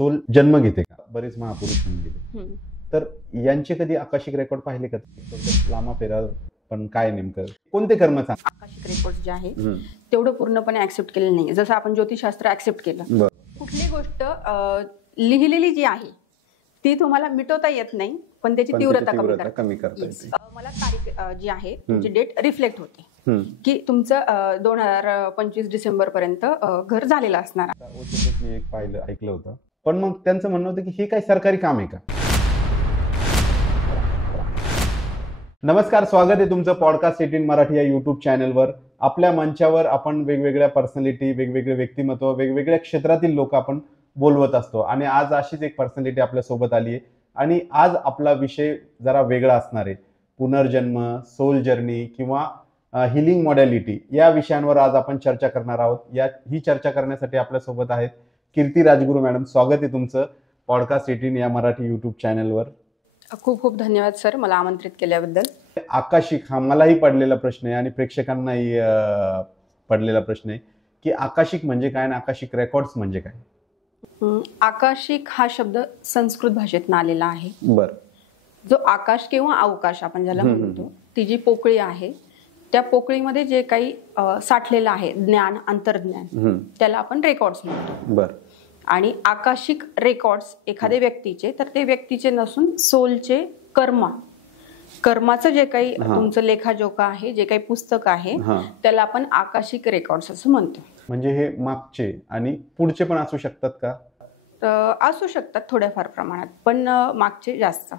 Soul जन्म घेते का? बरेच महापुरुष होऊन गेले, तर यांचे कधी आकाशिक रेकॉर्ड पाहिले का? लामा फेरा पण काय नेमकं कोणते कर्म आकाशिक रेकॉर्ड जे आहे तेवढं पूर्णपणे ऍक्सेप्ट केलेलं नाही. जसं आपण ज्योतिषशास्त्र ऍक्सेप्ट केलं, कुठली गोष्ट लिहिलेली जी आहे ती तुम्हाला मिटवता येत नाही, पण त्याची तीव्रता कमी करता येते. मला तारीख जी आहे तुमची डेट रिफ्लेक्ट होते की तुमचं 2025 डिसेंबर पर्यंत घर झालेलं असणार. मी एक ऐकलं होतं, पण मग त्यांचं म्हणणं होतं की हे काय सरकारी काम आहे का? नमस्कार, स्वागत आहे तुमचं पॉडकास्ट 18 मराठी या युट्यूब चॅनलवर. आपल्या मंचावर आपण वेगवेगळ्या पर्सनॅलिटी, वेगवेगळे व्यक्तिमत्व, वेगवेगळ्या क्षेत्रातील लोक आपण बोलवत असतो आणि आज अशीच एक पर्सनॅलिटी आपल्या सोबत आली आहे आणि आज आपला विषय जरा वेगळा असणार आहे. पुनर्जन्म, सोल जर्नी किंवा हिलिंग मॉडॅलिटी या विषयांवर आज आपण चर्चा करणार आहोत. ही चर्चा करण्यासाठी आपल्या सोबत आहेत कीर्ती राजगुरू मॅडम. स्वागत आहे तुमचं पॉडकास्ट 18 या मराठी युट्यूब चॅनलवर. खूप खूप धन्यवाद सर, मला आमंत्रित केल्याबद्दल. आकाशिक हा मलाही पडलेला प्रश्न आहे आणि प्रेक्षकांनाही पडलेला प्रश्न आहे की आकाशिक म्हणजे काय आणि आकाशिक रेकॉर्ड्स म्हणजे काय? आकाशिक हा शब्द संस्कृत भाषेतून आलेला आहे. बरं. जो आकाश किंवा अवकाश आपण ज्याला म्हणतो, ती जी पोकळी आहे त्या पोकळीमध्ये जे काही साठलेलं आहे ज्ञान, अंतर्ज्ञान, त्याला आपण रेकॉर्ड्स म्हणतो. बरं. आणि आकाशिक रेकॉर्ड्स एखाद्या व्यक्तीचे, तर ते व्यक्तीचे नसून सोलचे कर्माचं जे काही तुमचं लेखाजोखा आहे, जे काही पुस्तक आहे, त्याला आपण आकाशिक रेकॉर्ड्स असं म्हणतो. म्हणजे हे मागचे आणि पुढचे पण असू शकतात का? असू शकतात थोड्याफार प्रमाणात, पण मागचे जास्त.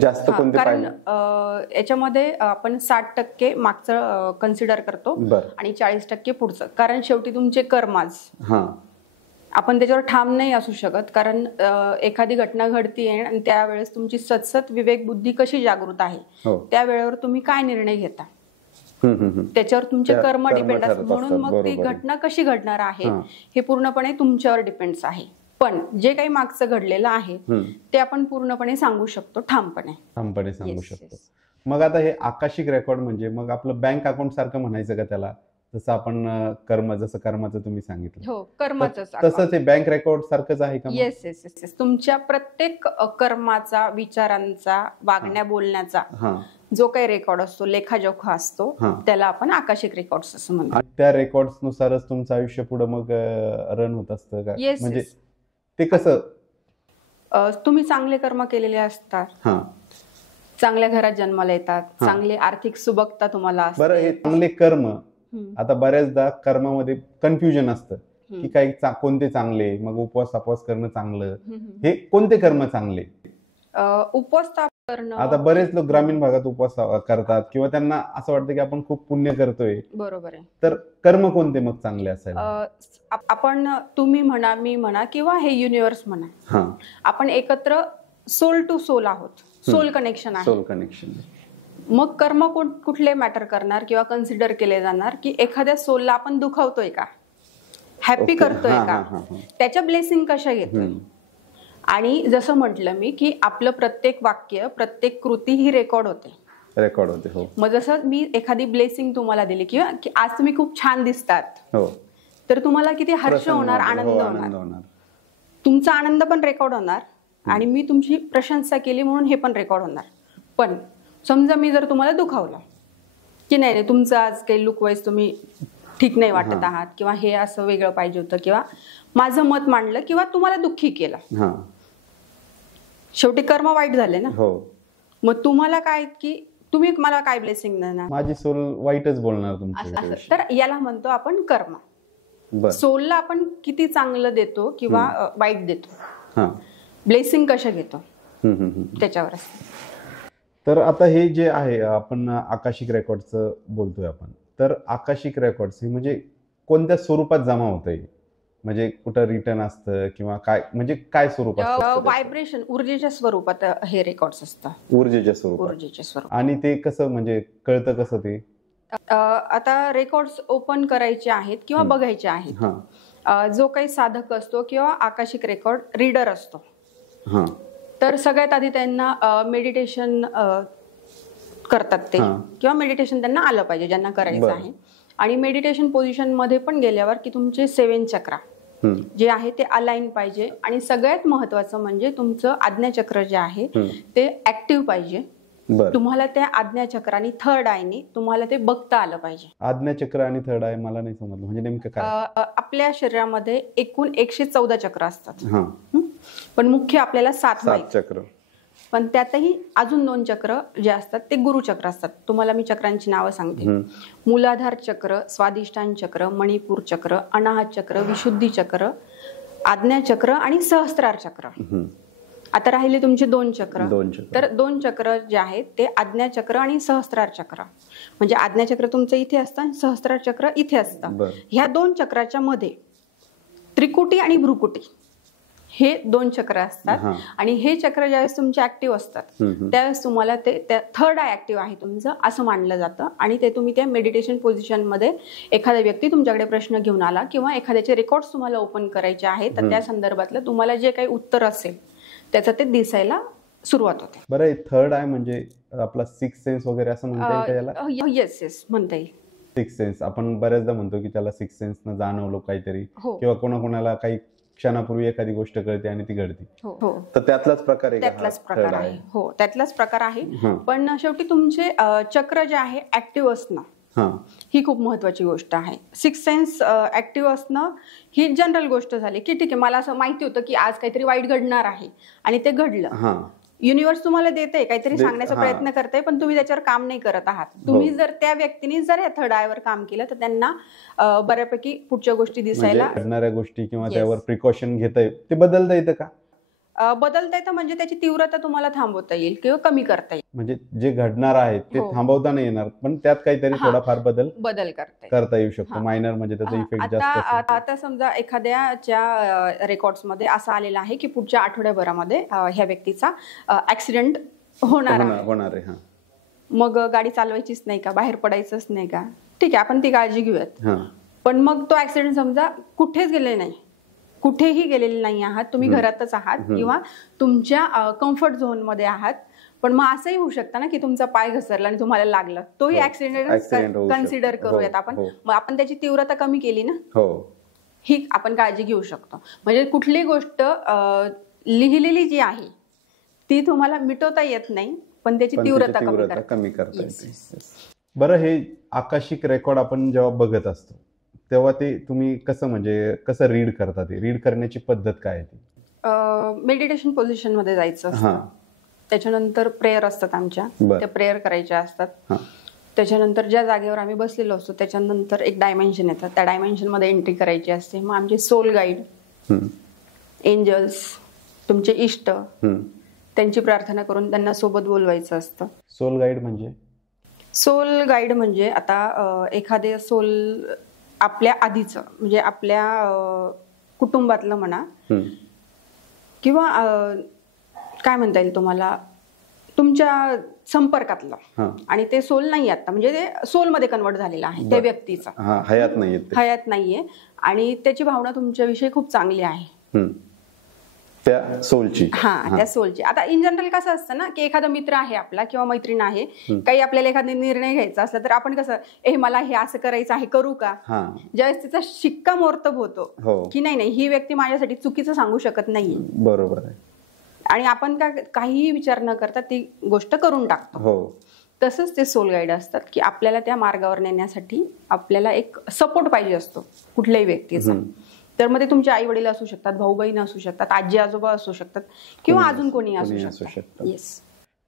जास्त कोणते? कारण याच्यामध्ये आपण 60% मागचं कन्सिडर करतो आणि 40% पुढचं. कारण शेवटी तुमचे कर्माच, आपण त्याच्यावर ठाम नाही असू शकत. कारण एखादी घटना घडतीये आणि त्यावेळेस तुमची सतसत विवेक बुद्धी कशी जागृत आहे, त्यावेळेवर तुम्ही काय निर्णय घेता त्याच्यावर तुमचे कर्म डिपेंड असतात. म्हणून मग ती घटना कशी घडणार आहे हे पूर्णपणे तुमच्यावर डिपेंड्स आहे. पण जे काही मागचं घडलेलं आहे ते आपण पूर्णपणे सांगू शकतो, ठामपणे सांगू शकतो. मग आता हे आकाशिक रेकॉर्ड म्हणजे मग आपलं बँक अकाउंट सारखं म्हणायचं का त्याला? जसं आपण जसं कर्माचं तुम्ही सांगितलं, हो, कर्माचं तसंच हे बँक रेकॉर्ड सारखंच आहे का? Yes yes yes. तुमच्या प्रत्येक कर्माचा, विचारांचा, वागण्या बोलण्याचा जो काही रेकॉर्ड असतो, लेखाजोखा असतो, त्याला आपण आकाशिक रेकॉर्ड्स असं म्हणतो. त्या रेकॉर्ड नुसारच तुमचं आयुष्य पुढे मग रन होत असतं का? म्हणजे ते कसं? तुम्ही चांगले कर्म केलेले असतात, चांगल्या घरात जन्माला येतात, चांगली आर्थिक सुबकता तुम्हाला असते. बरं, हे चांगले कर्म, आता बऱ्याचदा कर्मामध्ये कन्फ्युजन असतं की काही कोणते चांगले, मग उपवास करणं चांगलं, हे कोणते कर्म चांगले? उपवास करणं. आता बरेच लोक ग्रामीण भागात उपवास करतात किंवा त्यांना असं वाटतं की आपण खूप पुण्य करतोय. बरोबर आहे. तर कर्म कोणते मग चांगले असेल? आपण, तुम्ही म्हणा, मी म्हणा, किंवा हे युनिव्हर्स म्हणा, आपण एकत्र सोल टू सोल आहोत. सोल कनेक्शन आहे. Soul connection. मग कर्म कुठले मॅटर करणार किंवा कन्सिडर केले जाणार की एखाद्या सोलला आपण दुखावतोय का, हॅपी करतोय का, त्याच्या ब्लेसिंग कशा घेतोय. आणि जसं म्हटलं मी की आपलं प्रत्येक वाक्य, प्रत्येक कृती ही रेकॉर्ड होते. हो. मग जसं मी एखादी ब्लेसिंग तुम्हाला दिली किंवा की आज तुम्ही खूप छान दिसतात, तर तुम्हाला किती हर्ष होणार, आनंद होणार. तुमचा आनंद पण रेकॉर्ड होणार आणि मी तुमची प्रशंसा केली म्हणून हे पण रेकॉर्ड होणार. पण समजा मी जर तुम्हाला दुखावलं की नाही, तुमचं आज काही लुक वाईज तुम्ही ठीक नाही वाटत आहात, किंवा हे असं वेगळं पाहिजे होतं, किंवा माझं मत मांडलं किंवा तुम्हाला दुःखी केलं, शेवटी कर्म वाईट झाले ना. मग तुम्हाला काय की तुम्ही मला काय ब्लेसिंग देणार? माझी सोल वाईटच बोलणार तुमचं. तर याला म्हणतो आपण कर्म. सोलला आपण किती चांगलं देतो किंवा वाईट देतो, ब्लेसिंग कशा घेतो, त्याच्यावर. तर आता हे जे आहे आपण आकाशिक रेकॉर्डचं बोलतोय आपण, तर आकाशिक रेकॉर्ड्स हे म्हणजे कोणत्या स्वरूपात जमा होत आहे? म्हणजे कुठं रिटर्न असतं किंवा काय, म्हणजे काय स्वरूप असतं? व्हायब्रेशन, ऊर्जेच्या स्वरूपात हे रेकॉर्ड्स असतात. ऊर्जेच्या स्वरूपात. आणि ते कसं, म्हणजे कळतं कसं ते? आता रेकॉर्ड्स ओपन करायचे आहेत किंवा बघायचे आहेत, जो काही साधक असतो किंवा आकाशिक रेकॉर्ड रीडर असतो, तर सगळ्यात आधी त्यांना मेडिटेशन करतात ते, किंवा मेडिटेशन त्यांना आलं पाहिजे ज्यांना करायचं आहे. आणि मेडिटेशन पोझिशन मध्ये पण गेल्यावर की तुमचे 7 चक्रा जे आहे ते अलाइन पाहिजे आणि सगळ्यात महत्वाचं म्हणजे तुमचं आज्ञाचक्र जे आहे ते ऍक्टिव्ह पाहिजे. तुम्हाला त्या आज्ञाचक्राने थर्ड आयने तुम्हाला ते बघता आलं पाहिजे. आज्ञाचक्र आणि थर्ड आय मला नाही समजलं, म्हणजे नेमकं काय? आपल्या शरीरामध्ये एकूण 114 चक्र असतात, पण मुख्य आपल्याला 7 चक्र. पण त्यातही अजून 2 चक्र जे असतात ते गुरुचक्र असतात. तुम्हाला मी चक्रांची नावं सांगते. मूलाधार चक्र, स्वादिष्ठान चक्र, मणिपूर चक्र, अनाहत चक्र, विशुद्धी चक्र, आज्ञाचक्र आणि सहस्त्रार चक्र. आता राहिले तुमचे 2 चक्र. तर 2 चक्र जे आहेत ते आज्ञाचक्र आणि सहस्त्रार चक्र. म्हणजे आज्ञाचक्र तुमचं इथे असतं आणि सहस्त्रार चक्र इथे असतं. ह्या 2 चक्राच्या मध्ये त्रिकुटी आणि भ्रुकुटी हे 2 चक्र असतात. आणि हे चक्र ज्यावेळेस तुमचे ऍक्टिव्ह असतात त्यावेळेस तुम्हाला ते थर्ड आय ऍक्टिव्ह आहे तुमचं असं मानलं जातं. आणि ते तुम्ही त्या मेडिटेशन पोझिशन मध्ये एखादा व्यक्ती तुमच्याकडे प्रश्न घेऊन आला किंवा एखाद्याचे रेकॉर्ड्स तुम्हाला ओपन करायचे आहेत तर त्या संदर्भातलं तुम्हाला जे काही उत्तर असेल त्याचं ते दिसायला सुरुवात होते. बरं, थर्ड आय म्हणजे आपला सिक्स सेन्स वगैरे असं म्हणता येईल का याला? येस म्हणता येईल. सिक्स सेन्स आपण बऱ्याचदा म्हणतो की त्याला सिक्स सेन्स न जाणवलं काहीतरी, किंवा कोणाकोणाला काही क्षणापूर्वी एखादी गोष्ट कळते आणि ती घडते. तर त्यातलाच प्रकार आहे. त्यातलाच प्रकार आहे. हो, त्यातलाच प्रकार आहे. पण शेवटी तुमचे चक्र जे आहे ऍक्टिव्ह असणं ही खूप महत्वाची गोष्ट आहे. सिक्स सेन्स ऍक्टिव्ह असणं ही जनरल गोष्ट झाली की ठीक आहे, मला असं माहिती होतं की आज काहीतरी वाईट घडणार आहे आणि ते घडलं. युनिव्हर्स तुम्हाला देते, काहीतरी सांगण्याचा प्रयत्न करते, पण तुम्ही त्याच्यावर काम नाही करत आहात. तुम्ही जर त्या व्यक्तीने जर या थर्ड आयवर काम केलं तर त्यांना बऱ्यापैकी पुढच्या गोष्टी दिसायला, घडणाऱ्या गोष्टी किंवा त्यावर प्रिकॉशन घेता येईल, ते बदलता येतं का? बदलता येतं म्हणजे त्याची तीव्रता तुम्हाला थांबवता येईल किंवा कमी करता येईल. म्हणजे जे घडणार आहे ते थांबवता नाही येणार, पण त्यात काहीतरी थोडाफार बदल करता येऊ शकतो. मायनर म्हणजे त्याचा इफेक्ट जास्त. आता समजा एखाद्याच्या रेकॉर्ड्स मध्ये असं आलेलं आहे की पुढच्या आठवड्याभरामध्ये ह्या व्यक्तीचा ऍक्सिडेंट होणार आहे. मग गाडी चालवायचीच नाही का, बाहेर पडायचंच नाही का? ठीक आहे, आपण ती काळजी घेऊयात. पण मग तो ऍक्सिडेंट समजा कुठेच गेले नाही, कुठेही गेलेले नाही आहात, तुम्ही घरातच आहात किंवा तुमच्या कम्फर्ट झोन मध्ये आहात, पण मग असंही होऊ शकतं ना की तुमचा पाय घसरला आणि तुम्हाला लागलं, तोही ऍक्सिडेंट कन्सिडर करूयात आपण. मग आपण त्याची तीव्रता कमी केली ना, ही आपण काळजी घेऊ शकतो. म्हणजे कुठली गोष्ट लिहिलेली जी आहे ती तुम्हाला मिटवता येत नाही, पण त्याची तीव्रता कमी करता येते. बरं, हे आकाशिक रेकॉर्ड आपण जेव्हा बघत असतो तेव्हा ते तुम्ही कसं रीड करता? ते रीड करण्याची पद्धत काय आहे? मेडिटेशन पोझिशन मध्ये जायचं असतं. त्याच्यानंतर प्रेयर असतात आमच्या, त्या प्रेयर करायच्या असतात. त्याच्यानंतर ज्या जागेवर आम्ही बसलेलो असतो त्याच्यानंतर एक डायमेन्शन येतात, त्या डायमेन्शन मध्ये एंट्री करायची असते. मग आमचे सोल गाईड, एंजल्स, तुमचे इष्ट, त्यांची प्रार्थना करून त्यांना सोबत बोलवायचं असतं. सोल गाईड म्हणजे आता एखादे सोल आपल्या आधीचं म्हणजे आपल्या कुटुंबातलं म्हणा किंवा काय म्हणता येईल तुम्हाला, तुमच्या संपर्कातलं, आणि ते सोल नाही आता, म्हणजे ते सोल मध्ये कन्वर्ट झालेलं आहे त्या व्यक्तीचा, हयात नाहीये आणि त्याची भावना तुमच्याविषयी खूप चांगली आहे त्या सोलची. त्या सोलची. आता इन जनरल कसं असतं ना की एखादा मित्र आहे आपला किंवा मैत्रीण आहे, काही आपल्याला एखादा निर्णय घ्यायचा असला तर आपण कसं मला हे असं करायचं आहे, करू का? ज्यावेळेस त्याचा शिक्कामोर्तब होतो की नाही ही व्यक्ती माझ्यासाठी चुकीचं सांगू शकत नाही, बरोबर आहे, आणि आपण काहीही विचार न करता ती गोष्ट करून टाकतो. तसंच ते सोल गाईड असतात की आपल्याला त्या मार्गावर नेण्यासाठी आपल्याला एक सपोर्ट पाहिजे असतो कुठल्याही व्यक्तीचा. तर मध्ये तुमचे आई वडील असू शकतात, भाऊ बहीण असू शकतात, आजी आजोबा असू शकतात किंवा अजून कोणी असू शकतात. येस.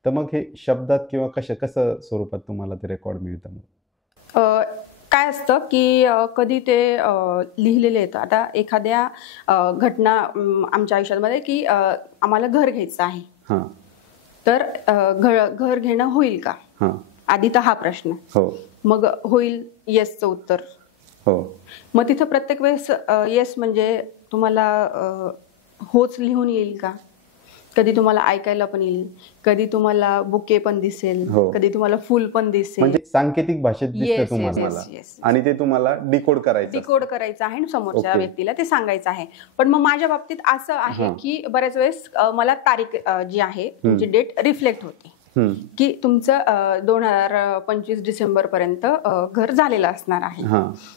तर मग हे शब्दात किंवा कसं स्वरूपात तुम्हाला ते रेकॉर्ड मिळतं? काय असतं की कधी ते लिहिलेले येतं. आता एखाद्या घटना आमच्या आयुष्यामध्ये की आम्हाला घर घ्यायचं आहे, तर घर घेणं होईल का, आधी तर हा प्रश्न. मग होईल येसचं उत्तर. मग तिथं प्रत्येक वेळेस येस म्हणजे तुम्हाला होच लिहून येईल का, कधी तुम्हाला ऐकायला पण येईल, कधी तुम्हाला बुके पण दिसेल, कधी तुम्हाला फुल पण दिसेल, म्हणजे सांकेतिक भाषेत दिसतं तुम्हाला, आणि ते तुम्हाला डिकोड करायचं आहे समोरच्या व्यक्तीला ते सांगायचं आहे. पण मग माझ्या बाबतीत असं आहे की बऱ्याच वेळेस मला तारीख जी आहे तुमची डेट रिफ्लेक्ट होते की तुमचं 2025 डिसेंबर पर्यंत घर झालेलं असणार आहे,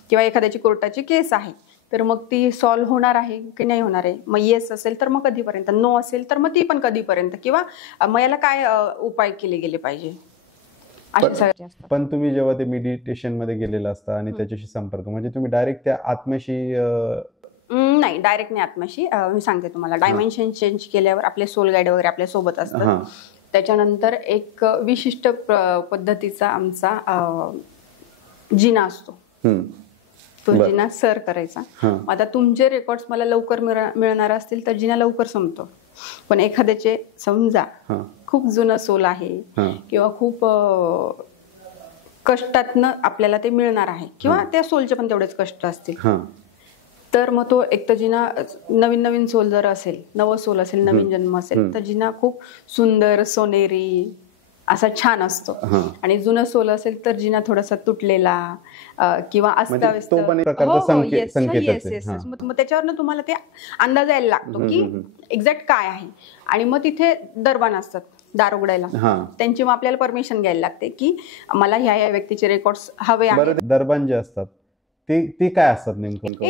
किंवा एखाद्याची कोर्टाची केस आहे तर मग ती सॉल्व्ह होणार आहे की नाही होणार आहे. मग येस असेल तर मग कधीपर्यंत, नो असेल तर मग ती पण कधीपर्यंत, किंवा मग याला काय उपाय केले गेले पाहिजे, असे सगळे असतात. पण तुम्ही जेव्हा ते मेडिटेशन मध्ये गेलेला असता आणि त्याच्याशी संपर्क, म्हणजे तुम्ही डायरेक्ट त्या आत्म्याशी नाही, डायरेक्ट नाही आत्म्याशी. मी सांगते तुम्हाला, डायमेन्शन चेंज केल्यावर आपले सोल गाईड वगैरे आपल्या सोबत असतात. त्याच्यानंतर एक विशिष्ट पद्धतीचा आमचा जिना असतो, तो जिना सर करायचा. आता तुमचे रेकॉर्ड्स मला लवकर मिळणार असतील तर जिना लवकर संपतो, पण एखाद्याचे समजा खूप जुनं सोल आहे किंवा खूप कष्टातनं आपल्याला ते मिळणार आहे, किंवा त्या सोलचे पण तेवढेच कष्ट असतील, तर मग तो एक तर जिना नवीन नवीन सोल जर असेल, नवं सोल असेल, नवीन जन्म असेल, तर जिना खूप सुंदर सोनेरी असा छान असतो. आणि जुनं सोल असेल तर जिना थोडासा तुटलेला किंवा अस्ताव्यस्त. मग त्याच्यावरनं तुम्हाला ते अंदाज यायला लागतो की एक्झॅक्ट काय आहे. आणि मग तिथे दरबान असतात दार उघडायला, त्यांची मग आपल्याला परमिशन घ्यायला लागते की मला ह्या व्यक्तीचे रेकॉर्ड्स हवे आहेत. दरबान जे असतात ते काय असतात नेमकं?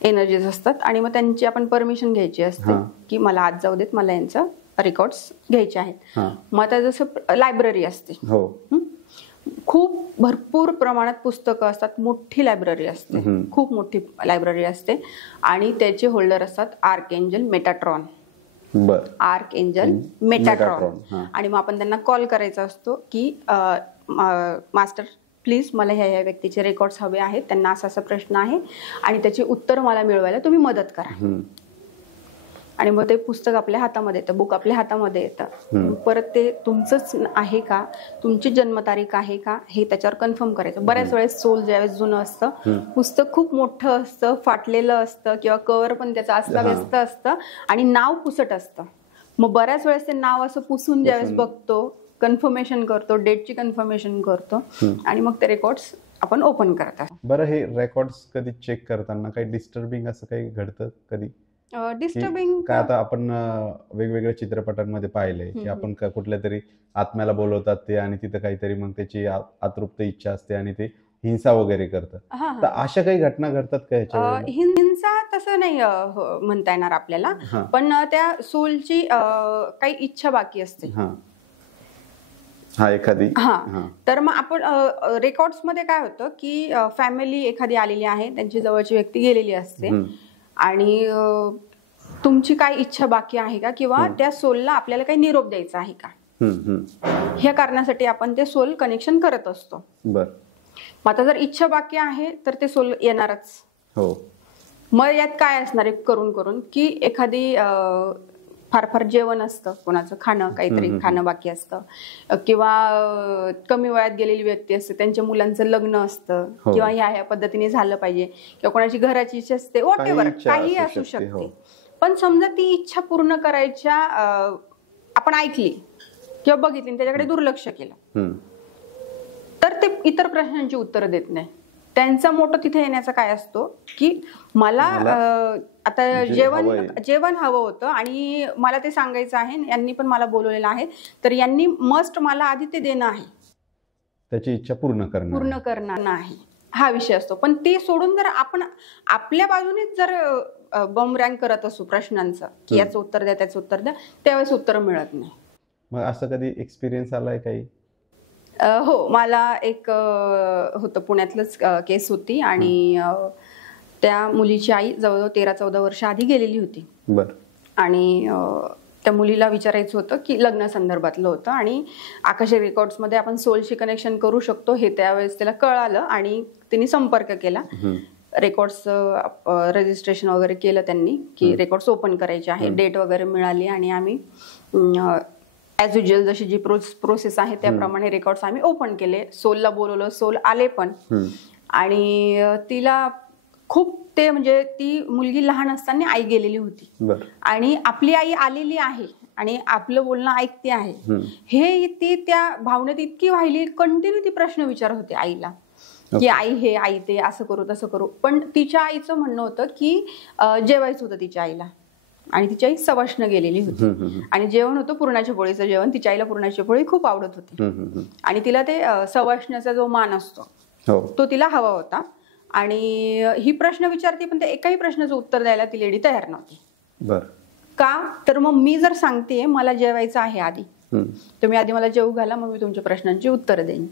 एनर्जीज असतात. आणि मग त्यांची आपण परमिशन घ्यायची असते की मला आज जाऊ देत, मला यांचं रेकॉर्ड्स घ्यायचे आहेत. मग आता जसं लायब्ररी असते, खूप भरपूर प्रमाणात पुस्तकं असतात, मोठी लायब्ररी असते, खूप मोठी लायब्ररी असते. आणि त्याचे होल्डर असतात आर्कएंजल मेटाट्रॉन, आर्कएंजल मेटाट्रॉन. आणि मग आपण त्यांना कॉल करायचा असतो की मास्टर प्लीज मला ह्या व्यक्तीचे रेकॉर्ड्स हवे आहेत, त्यांना असा असा प्रश्न आहे आणि त्याची उत्तर मला मिळवायला तुम्ही मदत करा. आणि मग ते पुस्तक आपल्या हातामध्ये येतं, बुक आपल्या हातामध्ये येतं. परत ते तुमचंच आहे का, तुमची जन्मतारीख आहे का, हे त्याच्यावर कन्फर्म करायचं. बऱ्याच वेळेस सोल ज्यावेळेस जुनं असतं, पुस्तक खूप मोठं असतं, फाटलेलं असतं, किंवा कव्हर पण त्याचं अस्ताव्यस्त असतं आणि नाव पुसट असतं. मग बऱ्याच वेळेस ते नाव असं पुसून ज्यावेळेस बघतो, कन्फर्मेशन करतो, डेटची कन्फर्मेशन करतो, आणि मग ते रेकॉर्ड्स आपण ओपन करतात. बरं, हे रेकॉर्ड्स कधी चेक करताना काही डिस्टर्बिंग असं काही घडतं कधी? डिस्टर्बिंग काय, आता आपण वेगवेगळ्या चित्रपटांमध्ये पाहिलंय की आपण कुठल्या तरी आत्म्याला बोलवतात ते, आणि तिथं काहीतरी मग त्याची आतृप्त इच्छा असते आणि ते हिंसा वगैरे करतात. तर अशा काही घटना घडतात का ह्याच्यावर? हिंसा तसं नाही म्हणता येणार आपल्याला, पण त्या सोलची काही इच्छा बाकी असते एखादी. तर मग आपण रेकॉर्ड्स मध्ये काय होतं की फॅमिली एखादी आलेली आहे, त्यांची जवळची व्यक्ती गेलेली असते, आणि तुमची काय इच्छा बाकी आहे का, किंवा त्या सोलला आपल्याला काही निरोप द्यायचा आहे का, ह्या कारणासाठी आपण ते सोल कनेक्शन करत असतो. मग आता जर इच्छा बाकी आहे तर ते सोल येणारच. मग यात काय असणार आहे, करून करून की एखादी फार फार जेवण असतं, कोणाचं खाणं, काहीतरी खाणं बाकी असतं, किंवा कमी वयात गेलेली व्यक्ती असते, त्यांच्या मुलांचं लग्न असतं, किंवा ह्या पद्धतीने झालं पाहिजे, किंवा कोणाची घराची इच्छा असते, व्हॉटएव्हर काही असू शकते. पण समजा ती इच्छा पूर्ण करायच्या आपण ऐकली किंवा बघितली, त्याच्याकडे दुर्लक्ष केलं, तर ते इतर प्रश्नांची उत्तरं देत नाही. त्यांचा मोठं तिथे येण्याचा काय असतो की मला आता जेवण हवं होतं आणि मला ते सांगायचं आहे, यांनी पण मला बोलवलेलं आहे, तर यांनी मस्ट मला आधी ते देणं आहे, त्याची इच्छा पूर्ण करणं नाही, हा विषय असतो. पण ते सोडून जर आपण आपल्या बाजूनेच जर बमरॅंग करत असू प्रश्नांचं की याचं उत्तर द्या, त्याचं उत्तर द्या, त्यावेळेस उत्तर मिळत नाही. मग असं कधी एक्सपिरियन्स आलाय काही? हो, मला एक होतं, पुण्यातलंच केस होती, आणि त्या मुलीची आई जवळजवळ 13-14 वर्ष आधी गेलेली होती. आणि त्या मुलीला विचारायचं होतं की लग्न संदर्भातलं होतं, आणि आकाशी रेकॉर्ड्समध्ये आपण सोलशी कनेक्शन करू शकतो हे त्यावेळेस त्याला कळालं, आणि तिने संपर्क केला. रेकॉर्ड्स रजिस्ट्रेशन वगैरे केलं त्यांनी की रेकॉर्ड्स ओपन करायचे आहे, डेट वगैरे मिळाली, आणि आम्ही ॲज युज्युअल जशी जी प्रोसेस आहे त्याप्रमाणे रेकॉर्ड्स आम्ही ओपन केले. सोलला बोलवलं, सोल आले पण, आणि तिला खूप ते, म्हणजे ती मुलगी लहान असताना आई गेलेली होती, आणि आपली आई आलेली आहे आणि आपलं बोलणं ऐकते आहे, हे ती त्या भावनेत इतकी वाहिली, कंटिन्यू ती प्रश्न विचारत होती आईला की आई हे, आई ते, असं करू तसं करू. पण तिच्या आईचं म्हणणं होतं की जेवायचं होतं तिच्या आईला, आणि तिची आई सवाष्ण गेलेली होती, आणि जेवण होतं पुरणाच्या पोळीचं जेवण. तिच्या आईला पुरणाची पोळी खूप आवडत होती, आणि तिला ते सवाष्ण्याचा जो मान असतो तो तिला हवा होता. आणि ही प्रश्न विचारते पण ते एकाही प्रश्नाचं उत्तर द्यायला ती लेडी तयार नव्हती. बर. का तर मग मी जर सांगते मला जेवायचं आहे आधी, तुम्ही आधी मला जेवू घाला, मग मी तुमच्या प्रश्नांची उत्तर देईन.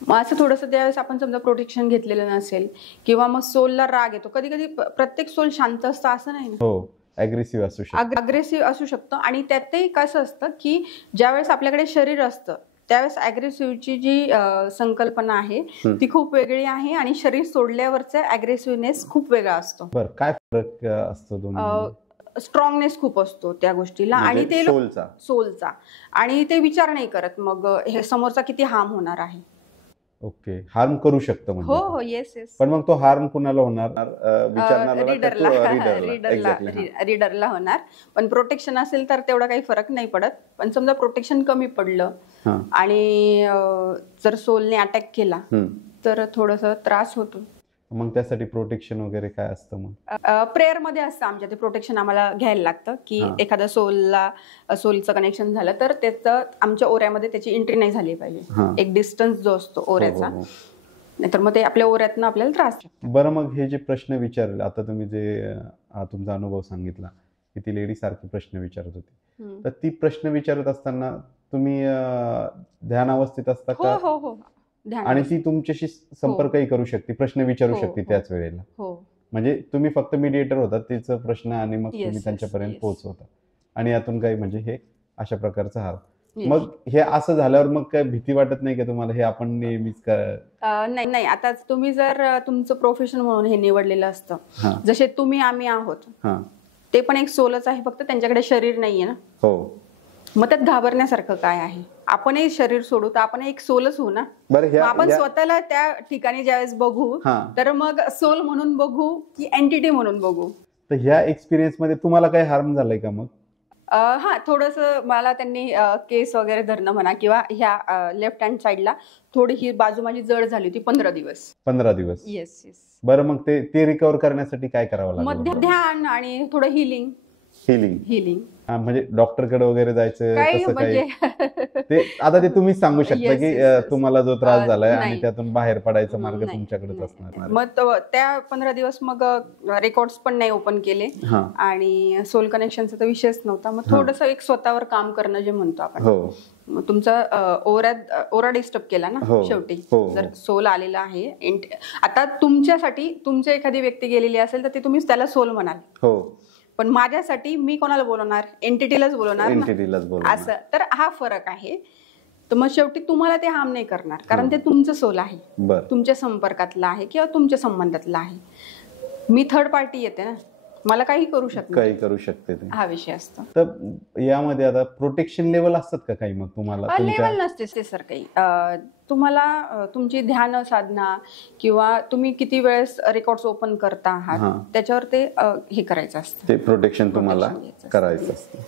मग असं थोडंसं त्यावेळेस आपण समजा प्रोटेक्शन घेतलेलं नसेल किंवा मग सोलला राग येतो, कधी कधी प्रत्येक सोल शांत असतं असं नाही ना. हो, अग्रेसिव्ह असू शकतो. अग्रेसिव्ह असू शकतं. आणि त्यातही कसं असतं की ज्यावेळेस आपल्याकडे शरीर असतं त्यावेळेस अग्रेसिव्हची जी संकल्पना आहे ती खूप वेगळी आहे आणि शरीर सोडल्यावरचा अग्रेसिव्हनेस खूप वेगळा असतो. बरं, काय फरक असतो दोन्ही? स्ट्रॉंगनेस खूप असतो त्या गोष्टीला आणि ते सोलचा आणि ते विचार नाही करत मग हे समोरचा किती हार्म होणार आहे. ओके, हार्म करू शकतं म्हणजे. हो हो, येस येस. पण मग तो हार्म कुणाला होणार? रीडरला होणार. पण प्रोटेक्शन असेल तर तेवढा काही फरक नाही पडत. पण समजा प्रोटेक्शन कमी पडलं आणि जर सोलने अटॅक केला तर थोडस त्रास होतो. मग त्यासाठी प्रोटेक्शन वगैरे काय असतं? मग प्रेयर मध्ये असतं आमच्या ते प्रोटेक्शन आम्हाला घ्यायला लागतं की एखाद्या सोलचं कनेक्शन झालं तर त्याचं आमच्या ओऱ्यामध्ये त्याची एंट्री नाही झाली पाहिजे. एक डिस्टन्स जो असतो ओऱ्याचा, नाहीतर मग ते आपल्या ओऱ्यातनं आपल्याला त्रास होतो. बरं, मग हे जे प्रश्न विचारले आता तुम्ही, जे तुमचा अनुभव सांगितला की ती लेडी सारखी प्रश्न विचारत होती, तर ती प्रश्न विचारत असताना तुम्ही ध्यान अवस्थेत असता का? हो हो, आणि ती तुमच्याशी संपर्कही करू शकते, प्रश्न विचारू शकते त्याच वेळेला? म्हणजे तुम्ही फक्त मीडिएटर होता तिचा प्रश्न आणि मग तुम्ही त्यांच्यापर्यंत पोहोचवता आणि यातून काही म्हणजे हे अशा प्रकारचं हाल. मग हे असं झाल्यावर मग काय भीती वाटत नाही का तुम्हाला? हे आपण नेहमीच नाही नाही, आता तुम्ही जर तुमचं प्रोफेशन म्हणून हे निवडलेलं असतं, जसे तुम्ही आम्ही आहोत, ते पण एक सोलच आहे, फक्त त्यांच्याकडे शरीर नाहीये ना. हो, मग त्यात घाबरण्यासारखं काय आहे? आपणही शरीर सोडू तर आपण एक सोलच होऊ ना. आपण स्वतःला त्या ठिकाणी ज्यावेळेस बघू तर मग सोल म्हणून बघू की एंटिटी म्हणून बघू. तर ह्या एक्सपिरियन्स मध्ये तुम्हाला काही हार्म झालंय का मग? हा, थोडस मला त्यांनी केस वगैरे धरणं म्हणा किंवा ह्या लेफ्ट हँड साईडला थोडी ही बाजू माझी जड झाली होती 15 दिवस. 15 दिवस? Yes yes. बरं, मग ते रिकव्हर करण्यासाठी काय करावं लागलं? मध्य ध्यान आणि थोडं हिलिंग. म्हणजे डॉक्टरकडे वगैरे जायचं तसं काही? ते आता ते तुम्हीच सांगू शकता की तुम्हाला जो त्रास झालाय आणि त्यातून बाहेर पडायचा मार्ग तुमच्याकडेच असणार. मग त्या 15 दिवस मग रेकॉर्ड्स पण नाही ओपन केले आणि सोल कनेक्शनचा तर विषयच नव्हता. मग थोडस एक स्वतःवर काम करणं जे म्हणतो आपण, तुमचा ओरा डिस्टर्ब केला ना शेवटी. जर सोल आलेला आहे, आता तुमच्यासाठी तुमची एखादी व्यक्ती गेलेली असेल तर ते तुम्ही त्याला सोल म्हणाल, पण माझ्यासाठी मी कोणाला बोलवणार? एंटिटीलाच बोलवणार असं. तर हा फरक आहे. तर मग शेवटी तुम्हाला ते हार्म नाही करणार कारण ते तुमचं सोल आहे, तुमच्या संपर्कातलं आहे किंवा तुमच्या संबंधातलं आहे. मी थर्ड पार्टी येते ना, मला काही करू शकते हा विषय असतो. तर यामध्ये आता प्रोटेक्शन लेवल असतात का काही? मग तुम्हाला लेवल नसते ते सर काही. तुम्हाला तुमची ध्यान साधना किंवा तुम्ही किती वेळेस रेकॉर्ड्स ओपन करता आहात त्याच्यावर ते हे करायचं असतं. ते प्रोटेक्शन तुम्हाला करायचं असतं.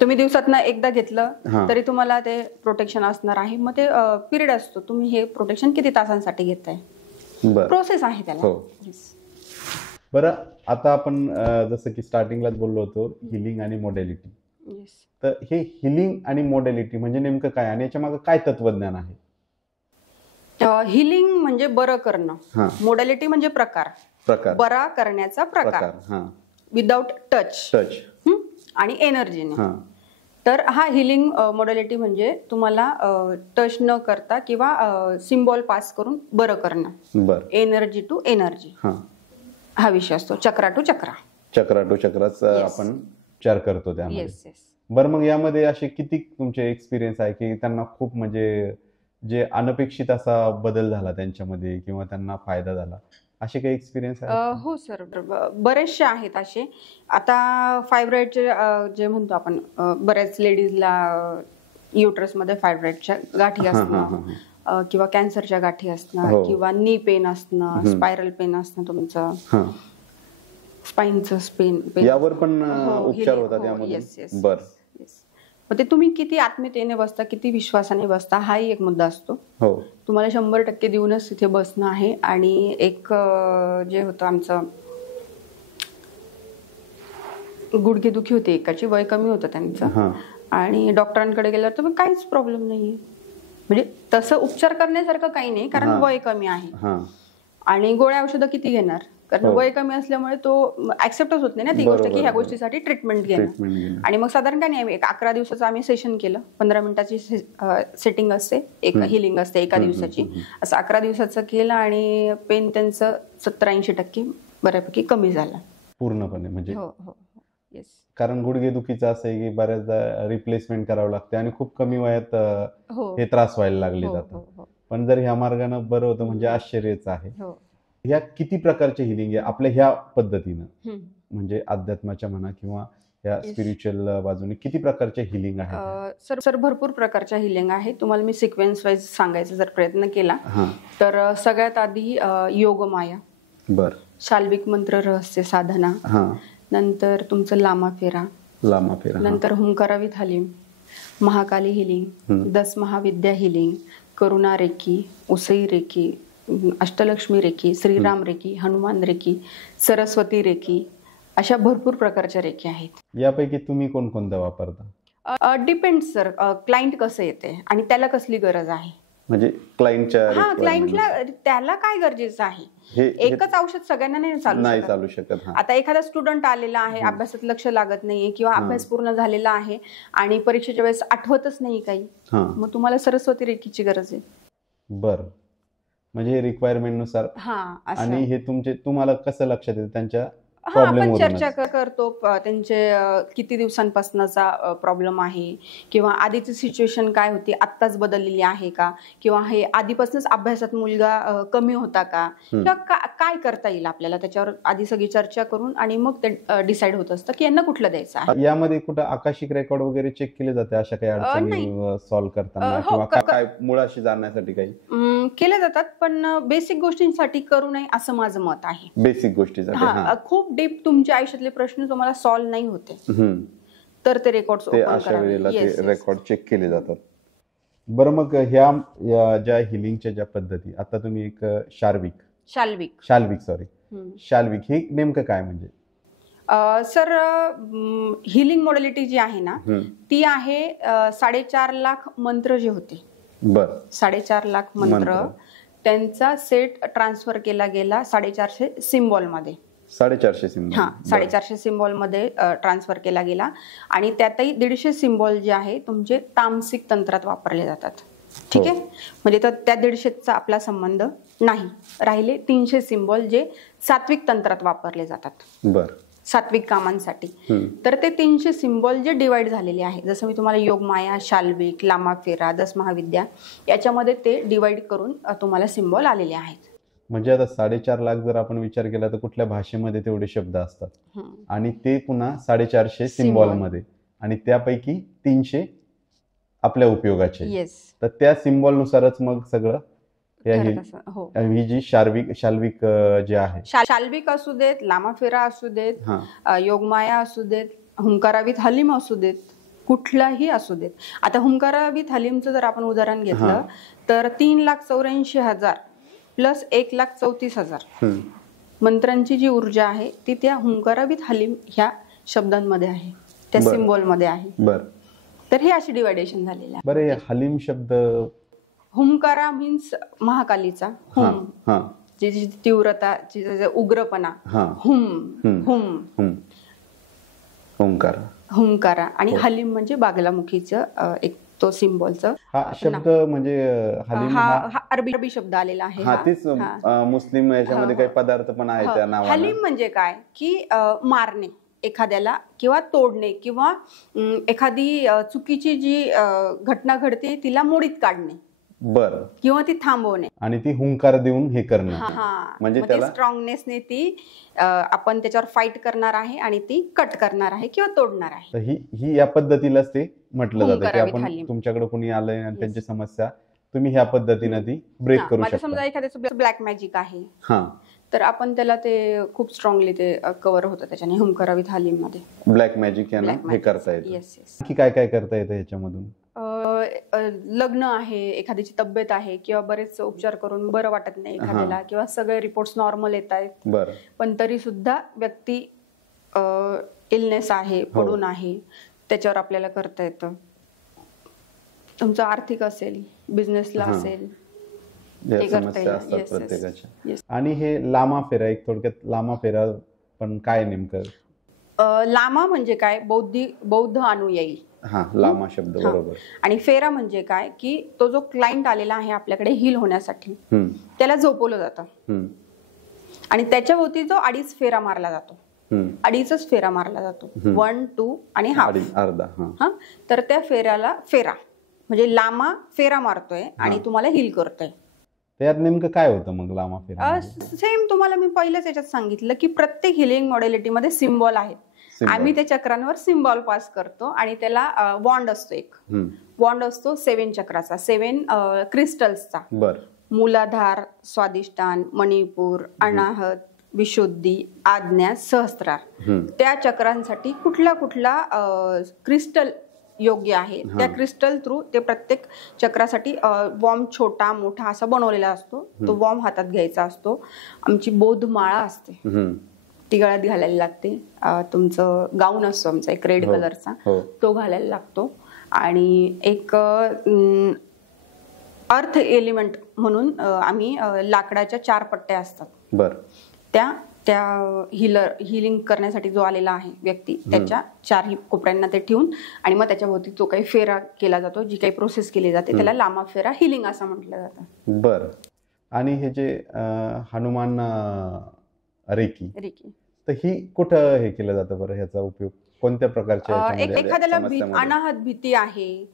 तुम्ही दिवसातनं एकदा घेतलं तरी तुम्हाला ते प्रोटेक्शन असणार आहे. मग ते पिरियड असतो, तुम्ही हे प्रोटेक्शन किती तासांसाठी घेताय, प्रोसेस आहे त्याला. बरं, आता आपण जसं की स्टार्टिंगलाच बोललो होतो हिलिंग आणि मोडॅलिटी. तर हे हिलिंग आणि मोडॅलिटी म्हणजे नेमकं काय आणि याच्या मागे काय तत्वज्ञान आहे? हिलिंग म्हणजे बरं करणं, मोडॅलिटी म्हणजे प्रकार, बरा करण्याचा प्रकार विदाउट टच आणि एनर्जीने. तर हा हिलिंग मोडॅलिटी म्हणजे तुम्हाला टच न करता किंवा सिम्बॉल पास करून बरं करणं, एनर्जी टू एनर्जी हा विषय असतो. चक्रा टू चक्राच आपण विचार करतो त्यामध्ये. बरं, मग यामध्ये असे किती तुमचे एक्सपिरियन्स आहे की त्यांना खूप म्हणजे जे अनपेक्षित असा बदल झाला त्यांच्यामध्ये किंवा त्यांना फायदा झाला, असे काही एक्सपिरियन्स आहे? हो सर, बरेचसे आहेत असे. आता फायब्रॉइडचे जे म्हणतो आपण, बऱ्याच लेडीजला युट्रस मध्ये फायब्रॉइडच्या गाठी असणं किंवा कॅन्सरच्या गाठी असणं किंवा नी पेन असणं, स्पायरल पेन असणं, तुमचं स्पाईनचं पेन, यावर पण उपचार होतात त्यामध्ये. बरं, मग ते तुम्ही किती आत्मीयतेने बसता, किती विश्वासाने बसता, हाही एक मुद्दा असतो. तुम्हाला 100% देऊनच तिथे बसणं आहे. आणि एक जे होतं आमचं गुडघेदुखी होती एकाची, वय कमी होतं त्यांचं, आणि डॉक्टरांकडे गेल्यावर तर काहीच प्रॉब्लेम नाहीये, म्हणजे तसं उपचार करण्यासारखं काही नाही कारण वय कमी आहे. आणि गोळ्या औषधं किती घेणार, कारण वय कमी असल्यामुळे तो ऍक्सेप्टच होत नाही ना ती गोष्ट की ह्या गोष्टीसाठी ट्रीटमेंट घेणं. आणि मग साधारण काय नाही, 11 दिवसाचं आम्ही सेशन केलं. 15 मिनिटाची सेटिंग असते, एक हिलिंग असते एका दिवसाची. असं 11 दिवसाचं केलं आणि पेन त्यांचं 70-80% बऱ्यापैकी कमी झाला पूर्णपणे. म्हणजे हो हो येस. कारण गुडघेदुखीचं असं आहे की बऱ्याचदा रिप्लेसमेंट करावं लागते आणि खूप कमी वयात हो हे त्रास व्हायला लागले हो जातात. हो हो पण जर ह्या मार्गानं बरं होतं म्हणजे आश्चर्यच आहे. हो. ह्या किती प्रकारचे हिलिंग आहे आपल्या ह्या पद्धतीनं, हम्म. म्हणजे अध्यात्माच्या म्हणा किंवा या स्पिरिच्युअल बाजूने किती प्रकारचे हिलिंग आहेत? सर भरपूर प्रकारच्या हिलिंग आहे. तुम्हाला मी सिक्वेन्स वाईज सांगायचा जर प्रयत्न केला तर सगळ्यात आधी योगमाया, बर, शाल्विक मंत्र रहस्य साधना, नंतर तुमचं लामा फेरा, नंतर हुंकाराविथ हलीम, Mahakali healing, 10 Mahavidya healing, Karuna reiki, Usui reiki, Ashtalakshmi reiki, Shriram reiki, Hanuman reiki, Saraswati reiki, अशा भरपूर प्रकारच्या रेकी आहेत. यापैकी तुम्ही कोणकोणत्या वापरता? डिपेंड सर, क्लायंट कसं येते आणि त्याला कसली गरज आहे. म्हणजे क्लायंटला त्याला काय गरजेचं आहे. एकच औषध सगळ्यांना नाही चालू शकत. आता एखादा स्टुडंट आलेला आहे, अभ्यासात लक्ष लागत नाहीये किंवा अभ्यास पूर्ण झालेला आहे आणि परीक्षेच्या वेळेस आठवतच नाही काही, मग तुम्हाला सरस्वती रेकीची गरज आहे. बर, म्हणजे रिक्वायरमेंट नुसार. आणि हे तुम्हाला कसं लक्षात येतं त्यांच्या आपण चर्चा करतो त्यांचे किती दिवसांपासूनचा प्रॉब्लेम आहे किंवा आधीची सिच्युएशन काय होती, आत्ताच बदललेली आहे का, किंवा हे आधीपासूनच अभ्यासात मुलगा कमी होता का, किंवा काय करता येईल आपल्याला, त्याच्यावर आधी सगळी चर्चा करून आणि मग ते डिसाईड होत असतं की यांना कुठलं द्यायचं आहे. यामध्ये कुठं आकाशिक रेकॉर्ड वगैरे चेक केले जाते अशा काही अडचणी सॉल्व्ह करताना किंवा काय मुळाशी जाण्यासाठी काही केले जातात, पण बेसिक गोष्टींसाठी करू नये असं माझं मत आहे. बेसिक गोष्टीसाठी खूप डीप तुमच्या आयुष्यातले प्रश्न तुम्हाला सॉल्व्ह नाही होते तर ते रेकॉर्ड रेकॉर्ड चेक केले जातात. बरं, मग ह्या ज्या हिलिंगच्या ज्या पद्धती, आता तुम्ही एक शाल्विक हे नेमकं काय म्हणजे? सर हिलिंग मॉडेलिटी जी आहे ना ती आहे 4.5 लाख मंत्र जे होते, 4.5 लाख मंत्र, त्यांचा सेट ट्रान्सफर केला गेला 450 सिम्बॉल मध्ये. 450 सिम्बॉल मध्ये ट्रान्सफर केला गेला आणि त्यातही 150 सिम्बॉल जे आहे तुमचे तामसिक तंत्रात वापरले जातात. ठीक आहे, म्हणजे त्या 150चा आपला संबंध नाही. राहिले 300 सिम्बॉल जे सात्विक तंत्रात वापरले जातात, सात्विक कामांसाठी. तर ते 300 सिम्बॉल जे डिवाइड झालेले आहे, जसं मी तुम्हाला योगमाया, शाल्विक, लामा फेरा, 10 महाविद्या याच्यामध्ये ते डिवाइड करून तुम्हाला सिम्बॉल आलेले आहेत. म्हणजे आता 4.5 लाख जर आपण विचार केला तर कुठल्या भाषेमध्ये तेवढे शब्द असतात आणि ते पुन्हा 450 सिम्बॉल मध्ये, आणि त्यापैकी 300 आपल्या उपयोगाचे. तर त्या सिम्बॉल नुसारच मग सगळं ही जी शाल्विक जे आहे, शाल्विक असू देत, लामाफेरा असू देत, योगमाया असू देत, हुंकाराविथ हलीम असू देत, कुठलाही असू देत. आता हुंकाराविथ हलीमचं जर आपण उदाहरण घेतलं तर 3,84,000 प्लस 1,34,000 मंत्रांची जी ऊर्जा आहे ती त्या हुंकाराविथ हलीम ह्या शब्दांमध्ये आहे, त्या सिम्बॉल मध्ये आहे. तर हे अशी डिवायडेशन झालेलं आहे. बरं, हलीम शब्द, हुंकारा मीन्स महाकालीचा हुम, जी तीव्रता, उग्रपणा, हुंकारा, आणि हलीम म्हणजे बागलामुखीचं एक तो सिम्बॉलचं हा शब्द म्हणजे हलीम हा अरबी शब्द आलेला आहे. तीच मुस्लिम याच्यामध्ये काही पदार्थ पण आहे त्या नावाने. हलीम म्हणजे काय की मारणे एखाद्याला किंवा तोडणे किंवा एखादी चुकीची जी घटना घडते तिला मोडीत काढणे, किंवा ती थांबवणे, आणि ती हुंकार देऊन हे करणं. म्हणजे त्याला स्ट्रॉंगनेसने ती आपण त्याच्यावर फाईट करणार आहे आणि ती कट करणार आहे किंवा तोडणार आहे. ही या पद्धतीलाच ते म्हटलं जातं की आपण तुमच्याकडे कोणी आलंय आणि त्यांची समस्या तुम्ही ह्या पद्धतीने ती ब्रेक करू शकता. समजा एखाद्याचं ब्लॅक मॅजिक आहे तर आपण त्याला ते खूप स्ट्रॉंगली ते कव्हर होतं त्याच्याने हुंकाराविथ हलीम मध्ये. ब्लॅक मॅजिक यानं हे करता येतं. की काय काय करता येतं ह्याच्यामधून? लग्न आहे, एखाद्याची तब्येत आहे किंवा बरेच उपचार करून बरं वाटत नाही एखाद्याला, किंवा सगळे रिपोर्ट्स नॉर्मल येत आहेत पण तरी सुद्धा व्यक्ती इलनेस आहे, पडून आहे, त्याच्यावर आपल्याला करता येतं. तुमचं आर्थिक असेल, बिझनेसला असेल, या ते करता समस्या येईल. असतात Yes, yes. प्रत्येकाच्या. Yes. आणि हे लामा फेरा, एक थोडक्यात लामा फेरा पण काय नेमकं? लामा म्हणजे काय? बौद्ध अनुयायी. हा, लामा शब्द हा. बरोबर. आणि फेरा म्हणजे काय की तो जो क्लायंट आलेला आहे आपल्याकडे हील होण्यासाठी त्याला झोपवलं जातं आणि त्याच्या भोवती जो 2.5 फेरा मारला जातो. 2.5च फेरा मारला जातो. 1, 2 आणि हाफ, अर्धा. हा. तर त्या फेऱ्याला फेरा म्हणजे लामा फेरा मारतोय आणि तुम्हाला हील करतोय. त्यात नेमकं काय होतं मग लामा फेरा? सेम तुम्हाला मी पहिल्याच याच्यात सांगितलं की प्रत्येक हिलिंग मॉडेलिटीमध्ये सिम्बॉल आहेत. आम्ही त्या चक्रांवर सिम्बॉल पास करतो आणि त्याला वॉन्ड असतो. एक वॉन्ड असतो 7 चक्राचा, 7 क्रिस्टल्सचा. मूलाधार, स्वादिष्टान, मणिपूर, अनाहत, विशुद्धी, आज्ञा, सहस्त्रार. त्या चक्रांसाठी कुठला क्रिस्टल योग्य आहे त्या क्रिस्टल थ्रू ते प्रत्येक चक्रासाठी वॉर्म छोटा मोठा असा बनवलेला असतो. तो वॉर्म हातात घ्यायचा असतो. आमची बौद्ध माळा असते, ती गळ्यात घालायला लागते. तुमचं गाऊन असतो आमचा एक रेड कलरचा, तो घालायला लागतो. आणि एक अर्थ एलिमेंट म्हणून आम्ही लाकडाच्या 4 पट्ट्या असतात. त्या हिलिंग करण्यासाठी जो आलेला आहे व्यक्ती त्याच्या 4 कोपऱ्यांना ते ठेवून आणि मग त्याच्या भोवती जो काही फेरा केला जातो, जी काही प्रोसेस केली जाते त्याला लामा फेरा हिलिंग असं म्हटलं जातं. बरं. आणि हे जे हनुमान रेकी तर ही कुठं हे केलं जातं बरं? ह्याचा उपयोग कोणत्या प्रकारच्या? एखाद्याला अनाहत भीती आहे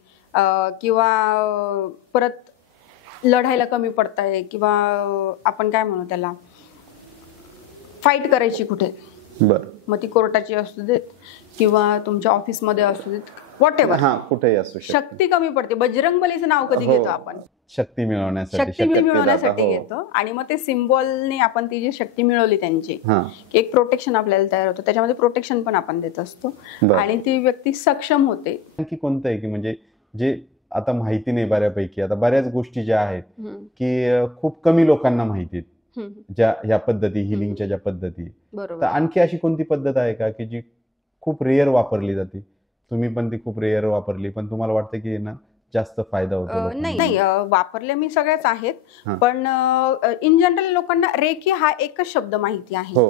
किंवा परत लढायला कमी पडताय किंवा आपण काय म्हणू त्याला, फाईट करायची कुठे, मग ती कोर्टाची असू देत किंवा तुमच्या ऑफिसमध्ये असू देत, व्हॉट एव्हर, कुठेही असू शकते. शक्ती कमी पडते. बजरंगबलीचं नाव कधी घेतो आपण? शक्ती मिळवण्यासाठी घेतो. आणि मग ते सिम्बॉलने आपण ती जी शक्ती मिळवली त्यांची, एक प्रोटेक्शन आपल्याला तयार होतं. त्याच्यामध्ये प्रोटेक्शन पण आपण देत असतो आणि ती व्यक्ती सक्षम होते. आणखी कोणतं आहे की म्हणजे जे आता माहिती नाही बऱ्यापैकी, आता बऱ्याच गोष्टी ज्या आहेत की खूप कमी लोकांना माहिती आहेत ज्या ह्या पद्धती, हिलिंगच्या ज्या पद्धती, तर आणखी अशी कोणती पद्धत आहे का की जी खूप रेअर वापरली जाते? तुम्ही पण ती खूप रेअर वापरली, पण तुम्हाला वाटतं की ना जास्त फायदा होतो? नाही, वापरल्या मी सगळ्याच आहेत, पण इन जनरल लोकांना रेकी हा एकच शब्द माहिती आहे.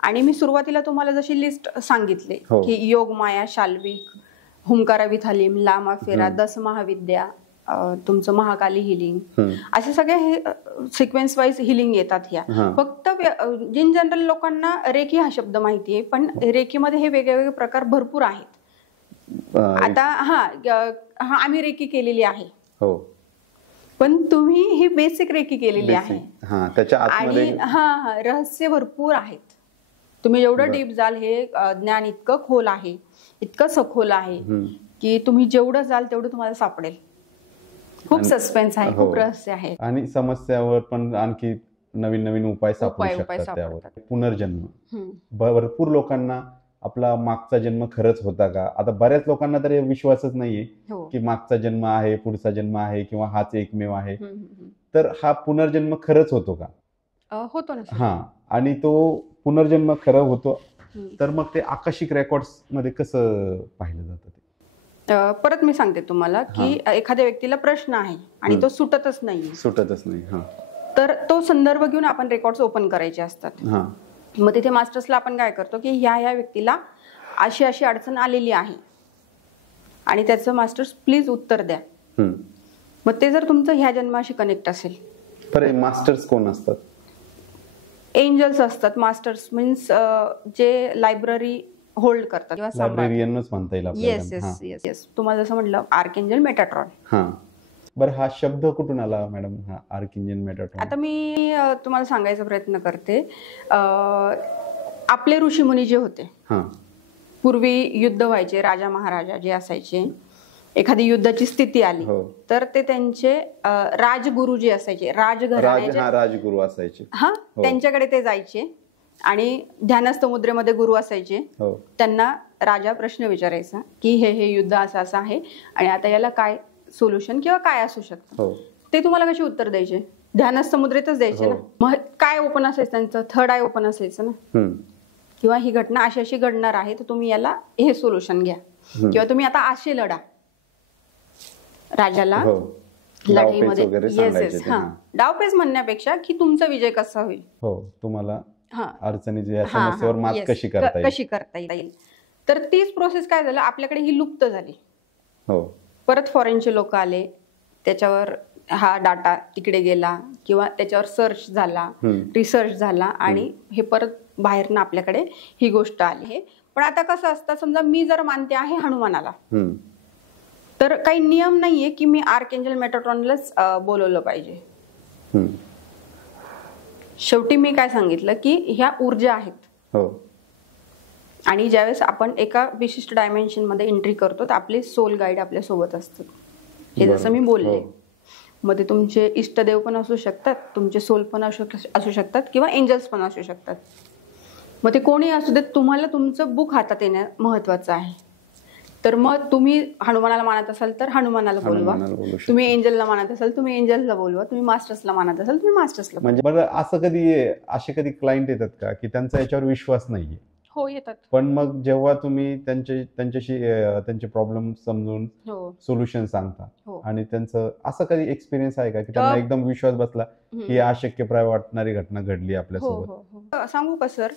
आणि मी सुरुवातीला तुम्हाला जशी लिस्ट सांगितली की योग, माया, शाल्विक, हुंकारा विथालीम, लामा फेरा, 10 महाविद्या, तुमचं महाकाली हिलिंग, असे सगळे हे सिक्वेन्स वाईज हिलिंग येतात. ह्या फक्त इन जनरल लोकांना रेकी हा शब्द माहिती आहे, पण रेकीमध्ये हे वेगवेगळे प्रकार भरपूर आहेत. आता आम्ही रेकी केलेली आहे, पण तुम्ही ही बेसिक रेकी केलेली आहे आणि रहस्य भरपूर आहेत. तुम्ही जेवढं डीप जाल हे ज्ञान इतकं खोल आहे, इतकं सखोल आहे की तुम्ही जेवढं जाल तेवढं तुम्हाला सापडेल. खूप सस्पेन्स आहे, खूप रहस्य आहे. आणि समस्यावर पण आणखी नवीन नवीन उपाय सापडू शकतात त्यावर. पुनर्जन्म, भरपूर लोकांना आपला मागचा जन्म खरंच होता का? आता बऱ्याच लोकांना तर विश्वासच नाहीये की मागचा जन्म आहे, पुढचा जन्म आहे किंवा हाच एकमेव आहे. तर हा पुनर्जन्म खरंच होतो का? होतो ना. आणि तो पुनर्जन्म खरं होतो तर मग ते आकाशिक रेकॉर्ड्स मध्ये कसं पाहिलं जातं? परत मी सांगते तुम्हाला की एखाद्या व्यक्तीला प्रश्न आहे आणि तो सुटतच नाही, तर तो संदर्भ घेऊन आपण रेकॉर्ड्स ओपन करायचे असतात. मग तिथे मास्टर्सला आपण काय करतो की ह्या व्यक्तीला अशी अशी अडचण आलेली आहे आणि त्याचं मास्टर्स प्लीज उत्तर द्या. मग ते जर तुमचं ह्या जन्माशी कनेक्ट असेल. मास्टर्स कोण असतात? एंजल्स असतात. मास्टर्स मीन्स जे लायब्ररी होल्ड करतात किंवा लायब्रेरियनच म्हणता येईल आपल्याला. येस. तुम्हाला जसं म्हटलं आर्कएंजल मेटाट्रॉन. बरं, हा शब्द कुठून आला मॅडम, हा आर्कएंजल मेटाट्रॉन? आता मी तुम्हाला सांगायचा प्रयत्न करते. आपले ऋषीमुनी जे होते, पूर्वी युद्ध व्हायचे, राजा महाराजा जे असायचे, एखादी युद्धाची स्थिती आली तर ते त्यांचे राजगुरु जे असायचे, राजगुरु असायचे, त्यांच्याकडे ते जायचे आणि ध्यानस्थ मुद्रेमध्ये गुरु असायचे. त्यांना राजा प्रश्न विचारायचा की हे युद्ध असं असं आहे आणि आता याला काय सोल्युशन किंवा काय असू शकतं. ते तुम्हाला कशी उत्तर द्यायचे? ध्यानस्थ मुद्रेतच द्यायचे ना. मग काय ओपन असायचं त्यांचं? 3rd आय ओपन असायचं ना, किंवा ही घटना अशी अशी घडणार आहे तर तुम्ही याला हे सोल्युशन घ्या किंवा तुम्ही आता असे लढा. राजाला लढाईमध्ये वगैरे येस सांगायचे येस ते, हा हां. डावपेच म्हणण्यापेक्षा की तुमचा विजय कसा होईल. हो, तुम्हाला हा अडचणीची या हा, समस्येवर हा, मात yes. कशी करता येईल. कशी करता येईल. तर तीच प्रोसेस काय झालं, आपल्याकडे ही लुप्त झाली. हो परत फॉरेनचे लोक आले, त्याच्यावर हा डाटा तिकडे गेला किंवा त्याच्यावर सर्च झाला, रिसर्च झाला आणि हे परत बाहेरनं आपल्याकडे ही गोष्ट आली आहे. पण आता कसं असतं, समजा मी जर मानते आहे हनुमानाला, तर काही नियम नाहीये की मी आर्कएंजल मेटाट्रॉनलाच बोलवलं पाहिजे. शेवटी मी काय सांगितलं की ह्या ऊर्जा आहेत. हो आणि ज्यावेळेस आपण एका विशिष्ट डायमेन्शन मध्ये एंट्री करतो तर आपले सोल गाईड आपल्या सोबत असतात. हे जसं मी बोलले, मग ते तुमचे इष्टदेव पण असू शकतात, तुमचे सोल पण असू शकतात किंवा एंजल्स पण असू शकतात. मग ते कोणी असू देत, तुम्हाला तुमचं बुक हातात येणं महत्वाचं आहे. तर मग तुम्ही हनुमानाला मानत असाल तर हनुमानाला बोलवा, तुम्ही एंजलला मानत असाल तुम्ही एंजलला बोलवा, तुम्ही मास्टर्सला मानत असाल तुम्ही मास्टर्सला. म्हणजे बरं, असे कधी क्लायंट येतात का की त्यांचा याच्यावर विश्वास नाहीये? हो येतात. पण मग जेव्हा तुम्ही त्यांच्याशी त्यांचे प्रॉब्लेम समजून सोल्युशन सांगता आणि त्यांचं असं कधी एक्सपिरियन्स आहे का की त्यांना एकदम विश्वास बसला की अशक्यप्राय वाटणारी घटना घडली आपल्यासोबत? सांगू का सर,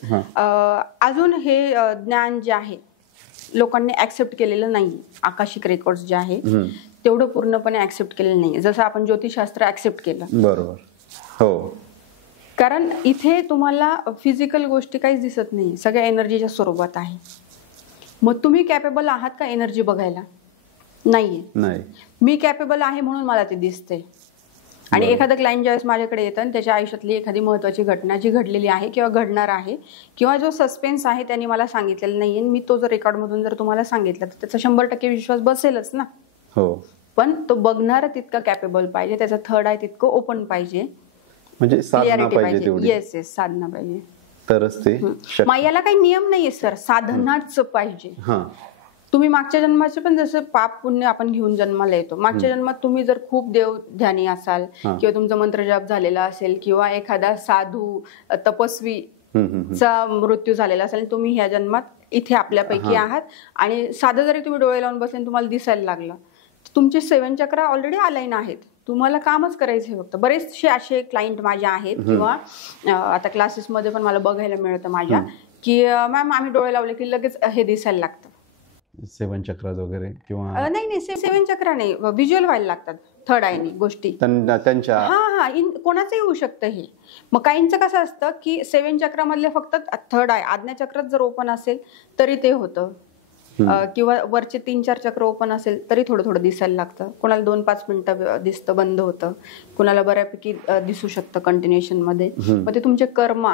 अजून हे ज्ञान जे आहे लोकांनी ऍक्सेप्ट केलेलं नाही. आकाशिक रेकॉर्ड्स जे आहे तेवढं पूर्णपणे ऍक्सेप्ट केलेलं नाही, जसं आपण ज्योतिषशास्त्र ऍक्सेप्ट केलं. बरोबर. हो, कारण इथे तुम्हाला फिजिकल गोष्टी काहीच दिसत नाही, सगळ्या एनर्जीच्या स्वरूपात आहे. मग तुम्ही कॅपेबल आहात का एनर्जी बघायला? नाहीये. नाही. मी कॅपेबल आहे म्हणून मला ते दिसते. आणि एखादं क्लायंट ज्यावेळेस माझ्याकडे येतं आणि त्याच्या आयुष्यातली एखादी महत्वाची घटना जी घडलेली आहे किंवा घडणार आहे किंवा जो सस्पेन्स आहे त्यांनी मला सांगितलेलं नाहीये, मी तो जर रेकॉर्ड मधून जर तुम्हाला सांगितलं तर त्याचा 100% विश्वास बसेलच ना. हो, पण तो बघणारा तितका कॅपेबल पाहिजे, त्याचा थर्ड आय तितकं ओपन पाहिजे, म्हणजे साधना पाहिजे तेवढी. येस येस, साधना पाहिजे तरच ते शक्य. याला काही नियम नाहीये सर, साधनाच पाहिजे. हा, तुम्ही मागच्या जन्माचे पण जसं पाप पुण्य आपण घेऊन जन्माला येतो, मागच्या जन्मात तुम्ही जर खूप देव ध्यानी असाल किंवा तुमचा मंत्रजाप झालेला असेल किंवा एखादा साधू तपस्वी चा मृत्यू झालेला असेल, तुम्ही ह्या जन्मात इथे आपल्यापैकी आहात आणि साधं जरी तुम्ही डोळे लावून बसले तुम्हाला दिसायला लागलं, तुमचे 7 चक्र ऑलरेडी अलाइन आहेत. तुम्हाला कामच करायचं फक्त. बरेचसे असे क्लायंट माझे आहेत किंवा आता क्लासेसमध्ये पण मला बघायला मिळतं माझ्या की मॅम आम्ही डोळे लावले की लगेच हे दिसायला लागतं. 7 चक्राज वगैरे किंवा नाही 7 चक्र नाही, व्हिज्युअल व्हायला लागतात थर्ड आयनी गोष्टी त्यांच्या. हा कोणाचंही होऊ शकतं हे. मग काहींचं कसं असतं की 7 चक्रामधले फक्त थर्ड आय आज्ञाचक्रच जर ओपन असेल तरी ते होतं, किंवा वरचे 3-4 चक्र ओपन असेल तरी थोडं थोडं दिसायला लागतं. कोणाला 2-5 मिनिटं दिसतं, बंद होतं, कोणाला बऱ्यापैकी दिसू शकतं कंटिन्युएशन मध्ये. मग ते तुमचे कर्मा,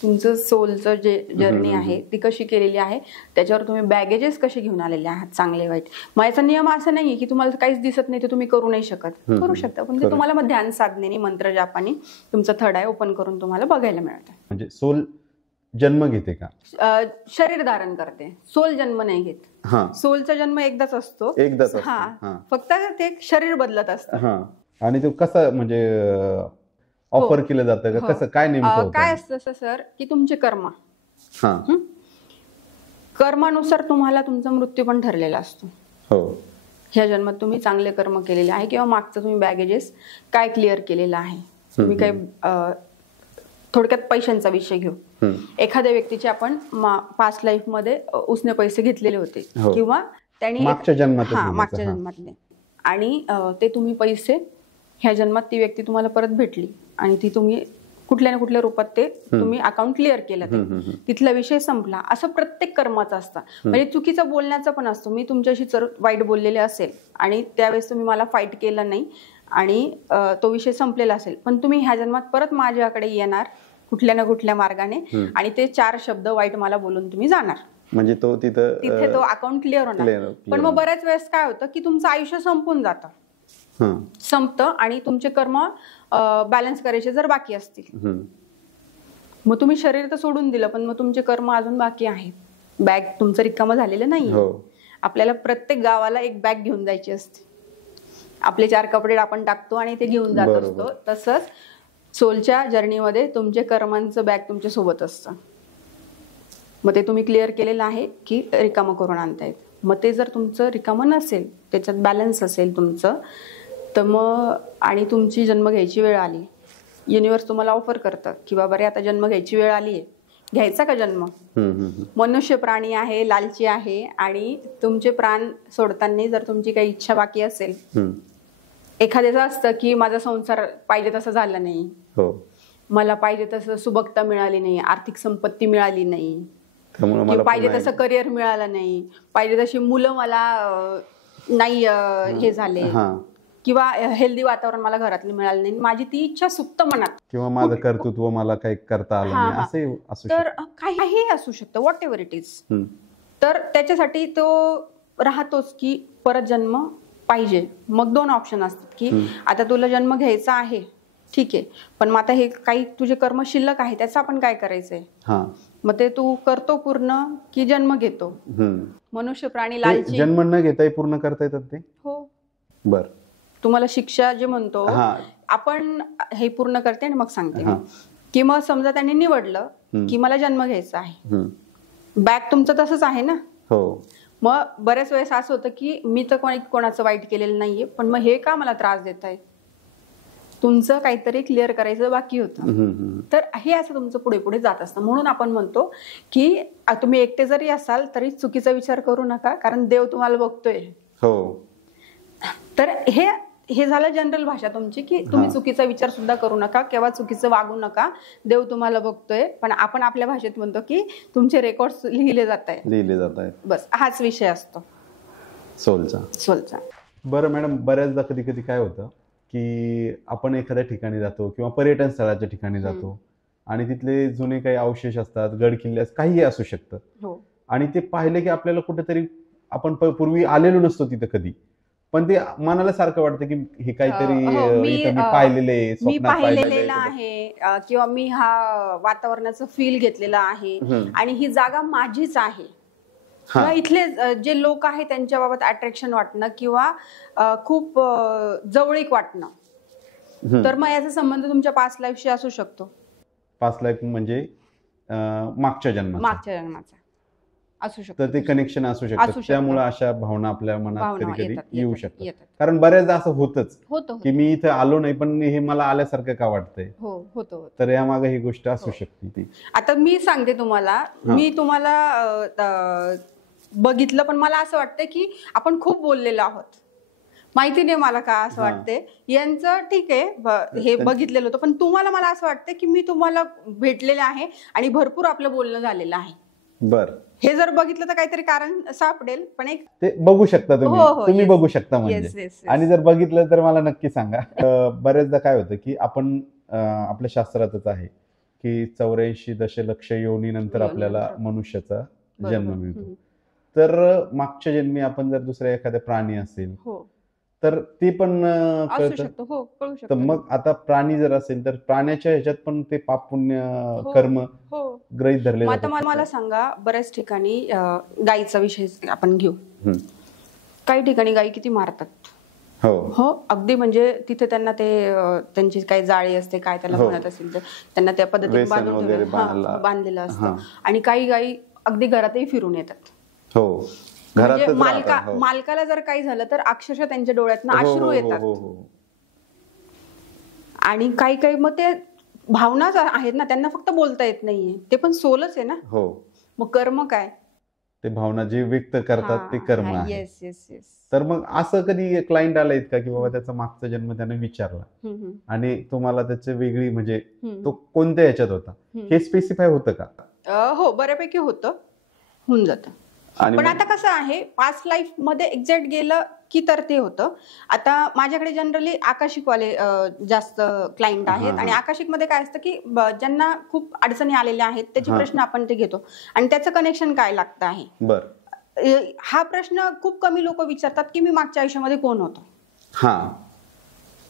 तुमचं सोलचं जे जर्नी आहे ती कशी केलेली आहे, त्याच्यावर तुम्ही बॅगेजेस कसे घेऊन आलेले आहात, चांगले वाईट. मग याचा नियम असा नाहीये की तुम्हाला काहीच दिसत नाही तर तुम्ही करू नाही शकत, करू शकता, पण ते तुम्हाला मग ध्यान साधनेने मंत्र जापाने तुमचं थर्ड आय ओपन करून तुम्हाला बघायला मिळतं. म्हणजे सोल जन्म घेते का? शरीर धारण करते, सोल जन्म नाही घेत. सोलचा जन्म एकदाच असतो. फक्त ते शरीर बदलत असतं. आणि तो कसं म्हणजे ऑफर केलं जातं का, कसं काय नेमकं काय असतं सर की तुमचे कर्म, कर्मानुसार तुम्हाला तुमचा मृत्यू पण ठरलेला असतो. ह्या जन्मात तुम्ही चांगले कर्म केलेले आहे किंवा मागचं तुम्ही बॅगेजेस काय क्लिअर केलेलं आहे. तुम्ही काय थोडक्यात पैशांचा विषय घेऊ. एखाद्या व्यक्तीचे आपण पास्ट लाईफ मध्ये उसने पैसे घेतलेले होते किंवा त्यांनी मागच्या जन्मातले, आणि ते तुम्ही पैसे ह्या जन्मात ती व्यक्ती तुम्हाला परत भेटली आणि ती तुम्ही कुठल्या ना कुठल्या रूपात ते तुम्ही अकाउंट क्लिअर केलं, तिथला विषय संपला. असं प्रत्येक कर्माचं असतं. म्हणजे चुकीचं बोलण्याचं पण असतं. मी तुमच्याशी वाईट बोललेले असेल आणि त्यावेळेस तुम्ही मला फाईट केलं नाही आणि तो विषय संपलेला असेल, पण तुम्ही ह्या जन्मात परत माझ्याकडे येणार कुठल्या ना कुठल्या मार्गाने आणि ते 4 शब्द वाईट मला बोलून तुम्ही जाणार. म्हणजे तो तिथे तो अकाउंट क्लिअर होणार. पण मग बऱ्याच वेळेस काय होतं की तुमचं आयुष्य संपून जातं, संपतं आणि तुमचे कर्म बॅलन्स करायचे जर बाकी असतील, मग तुम्ही शरीर तर सोडून दिलं पण मग तुमचे कर्म अजून बाकी आहेत. बॅग तुमचं रिकामं झालेलं नाहीये. आपल्याला प्रत्येक गावाला एक बॅग घेऊन जायची असते. आपले 4 कपडे आपण टाकतो आणि ते घेऊन जात असतो. तसंच सोलच्या जर्नीमध्ये तुमचे कर्मांचं बॅग तुमच्या सोबत असतं. मग ते तुम्ही क्लिअर केलेलं आहे की रिकामं करून आणतायत. मग ते जर तुमचं रिकामं नसेल, त्याच्यात बॅलन्स असेल तुमचं, तर मग आणि तुमची जन्म घ्यायची वेळ आली, युनिव्हर्स तुम्हाला ऑफर करतं की बाबा रे आता जन्म घ्यायची वेळ आली आहे, घ्यायचा का जन्म. मनुष्य प्राणी आहे, लालची आहे, आणि तुमचे प्राण सोडताना जर तुमची काही इच्छा बाकी असेल, एखाद्याचं असतं की माझा संसार पाहिजे तसा झाला नाही, मला पाहिजे तसं सुबकता मिळाली नाही, आर्थिक संपत्ती मिळाली नाही, पाहिजे तसं करिअर मिळालं नाही, पाहिजे तशी मुलं मला नाही हे झाले, किंवा हेल्दी वातावरण मला घरातलं मिळालं नाही, माझी ती इच्छा सुप्त मनात, किंवा माझं कर्तृत्व मला काही करता आलं नाही, असे असू तर काही असू शकतं, व्हॉट एव्हर इट इज. तर त्याच्यासाठी तो राहतोच की परत जन्म पाहिजे. मग 2 ऑप्शन असतात की आता तुला जन्म घ्यायचा आहे, ठीक आहे, पण मग आता हे काही तुझे कर्म शिल्लक आहे, त्याचं आपण काय करायचंय, मग ते तू करतो पूर्ण की जन्म घेतो. मनुष्य प्राणी लालची, जन्म न घेताही पूर्ण करता येतात ते. हो, बर. तुम्हाला शिक्षा जे म्हणतो आपण हे पूर्ण करते आणि मग सांगते की मग समजा त्यांनी निवडलं की मला जन्म घ्यायचा आहे, बॅक तुमचं तसंच आहे ना. मग बऱ्याच वेळेस असं होतं की मी तर कोणाचं वाईट केलेलं नाहीये, पण मग हे का मला त्रास देत आहे, तुमचं काहीतरी क्लिअर करायचं बाकी होतं. तर हे असं तुमचं पुढे पुढे जात असतं. म्हणून आपण म्हणतो की तुम्ही एकटे जरी असाल तरी चुकीचा विचार करू नका, कारण देव तुम्हाला बघतोय. तर हे झालं जनरल भाषा तुमची की तुम्ही चुकीचा विचार सुद्धा करू नका, केव्हा चुकीचं वागू नका, देव तुम्हाला बघतोय. पण आपण आपल्या भाषेत म्हणतो की तुमचे रेकॉर्ड लिहिले जात आहेत, बस हाच विषय असतो सोलचा. बरं मॅडम, बऱ्याचदा कधी कधी काय होतं की आपण एखाद्या ठिकाणी जातो किंवा पर्यटन स्थळाच्या ठिकाणी जातो आणि तिथले जुने काही अवशेष असतात, गड किल्ले काहीही असू शकतं, आणि ते पाहिले की आपल्याला कुठेतरी आपण पूर्वी आलेलो नसतो तिथं कधी, पण ते मनाला सारखं वाटतं की हे काहीतरी मी पाहिलेलं आहे, किंवा मी हा वातावरणाचं फील घेतलेला आहे, आणि ही जागा माझीच आहे, किंवा इथले जे लोक आहेत त्यांच्या बाबत अट्रॅक्शन वाटणं किंवा खूप जवळीक वाटणं. तर मग याचा संबंध तुमच्या पास्ट लाईफशी असू शकतो. पास्ट लाईफ म्हणजे मागच्या जन्माचा असू शकतं, तर ते कनेक्शन असू शकतं. त्यामुळे अशा भावना आपल्या मनात कधी कधी येऊ शकतात. कारण बऱ्याचदा असं होतं की मी इथे आलो नाही पण हे मला आल्यासारखं का वाटतंय, तर यामागे ही गोष्ट असू शकते. आता मी सांगते तुम्हाला, मी तुम्हाला बघितलं पण मला असं वाटतं की आपण खूप बोललेलो आहोत, माहिती नाही मला का असं वाटतंय. यांचं ठीक आहे हे बघितलेलं होतं, पण तुम्हाला मला असं वाटतं की मी तुम्हाला भेटलेलं आहे आणि भरपूर आपलं बोलणं झालेलं आहे. बर, हे जर बघितलं तर काहीतरी कारण सापडेल, पण एक ते बघू शकता तुम्ही बघू शकता म्हणजे. आणि जर बघितलं तर मला नक्की सांगा. बऱ्याचदा काय होतं की आपण आपल्या शास्त्रातच आहे की 84 दशलक्ष योनीनंतर आपल्याला मनुष्याचा जन्म मिळतो. तर मागच्या जन्मी आपण जर दुसऱ्या एखाद्या प्राणी असेल तर ते पण कळतं. तर मग आता प्राणी जर असेल तर प्राण्याच्या ह्याच्यात पण ते पाप पुण्य कर्म गृहीत धरले जातात. आता मला सांगा, बऱ्याच ठिकाणी गायीचा विषय आपण घेऊ, काही ठिकाणी गायी किती मारतात. हो, अगदी म्हणजे तिथे त्यांना ते त्यांची काही जाळी असते, काय त्याला म्हणत असेल तर त्यांना त्या पद्धतीने बांधलेलं असतं. आणि काही गायी अगदी घरातही फिरून येतात. म्हणजे मालकाला जर काही झालं तर अक्षरशः त्यांच्या डोळ्यातनं अश्रू येतात. आणि काही मग ते भावनाच आहेत ना, त्यांना फक्त बोलता येत नाहीये, ते पण सोलच आहे ना. मग कर्म काय, ते भावना जे व्यक्त करतात ते कर्म आहे. तर मग असं कधी क्लायंट आलाय का की बाबा त्याचा मागचा जन्म त्याने विचारला आणि तुम्हाला त्याची वेगळी म्हणजे तो कोणत्या ह्याच्यात होता हे स्पेसिफाय होतं का? हो, बऱ्यापैकी होऊन जातं. पण आता कसं आहे, पास्ट लाईफ मध्ये एक्झॅक्ट गेलं की तर ते होतं. आता माझ्याकडे जनरली आकाशिकवाले जास्त क्लायंट आहेत, आणि आकाशिक मध्ये काय असतं की ज्यांना खूप अडचणी आलेल्या आहेत त्याचे प्रश्न आपण ते घेतो आणि त्याचं कनेक्शन काय लागतं आहे. हा प्रश्न खूप कमी लोक विचारतात की मी मागच्या आयुष्यामध्ये कोण होतो,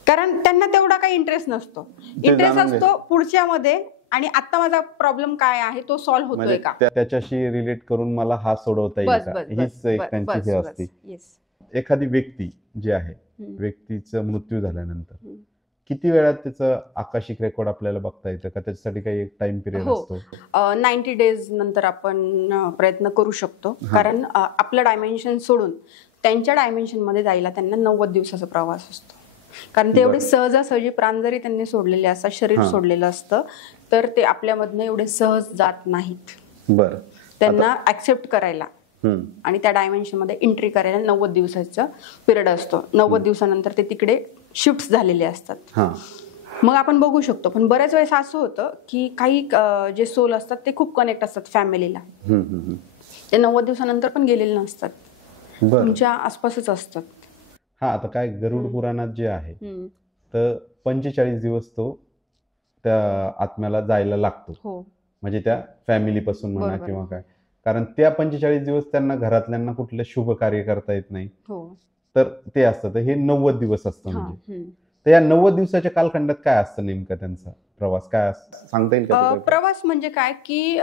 कारण त्यांना तेवढा काही इंटरेस्ट नसतो. इंटरेस्ट असतो पुढच्या मध्ये, आणि आता माझा प्रॉब्लेम काय आहे तो सॉल्व्ह होतोय का, त्याच्याशी रिलेट करून मला हा सोडवता येईल का, हीच एक त्यांची हे असते. एखादी व्यक्ती जी आहे, व्यक्तीचा मृत्यू झाल्यानंतर किती वेळात त्याचं आकाशिक रेकॉर्ड आपल्याला बघता येतं का, त्याच्यासाठी काही एक टाइम पिरियड असतो? 90 डेज नंतर आपण प्रयत्न करू शकतो, कारण आपलं डायमेन्शन सोडून त्यांच्या डायमेन्शन मध्ये जायला त्यांना 90 दिवसाचा प्रवास असतो. कारण ते एवढे सहजासहजी प्राण जरी त्यांनी सोडलेले असतात, शरीर सोडलेलं असतं, तर ते आपल्यामधनं एवढे सहज जात नाहीत. बरं. त्यांना ऍक्सेप्ट करायला आणि त्या डायमेन्शन मध्ये एंट्री करायला 90 दिवसाचा पिरियड असतो. 90 दिवसानंतर ते तिकडे शिफ्ट झालेले असतात. मग आपण बघू शकतो. पण बऱ्याच वेळेस असं होतं की काही जे सोल असतात ते खूप कनेक्ट असतात फॅमिलीला, ते 90 दिवसानंतर पण गेलेले नसतात, तुमच्या आसपासच असतात. हा, आता काय गरुड पुराणात जे आहे तर 45 दिवस तो त्या आत्म्याला जायला लागतो, म्हणजे त्या फॅमिली पासून म्हणा किंवा काय, कारण त्या 45 दिवस त्यांना घरातल्यांना कुठलं शुभ कार्य करता येत नाही, तर ते असतं. तर हे 90 दिवस असतं. म्हणजे तर या 90 दिवसाच्या कालखंडात काय असतं नेमकं त्यांचा प्रवास काय सांगता येईल का? प्रवास म्हणजे काय की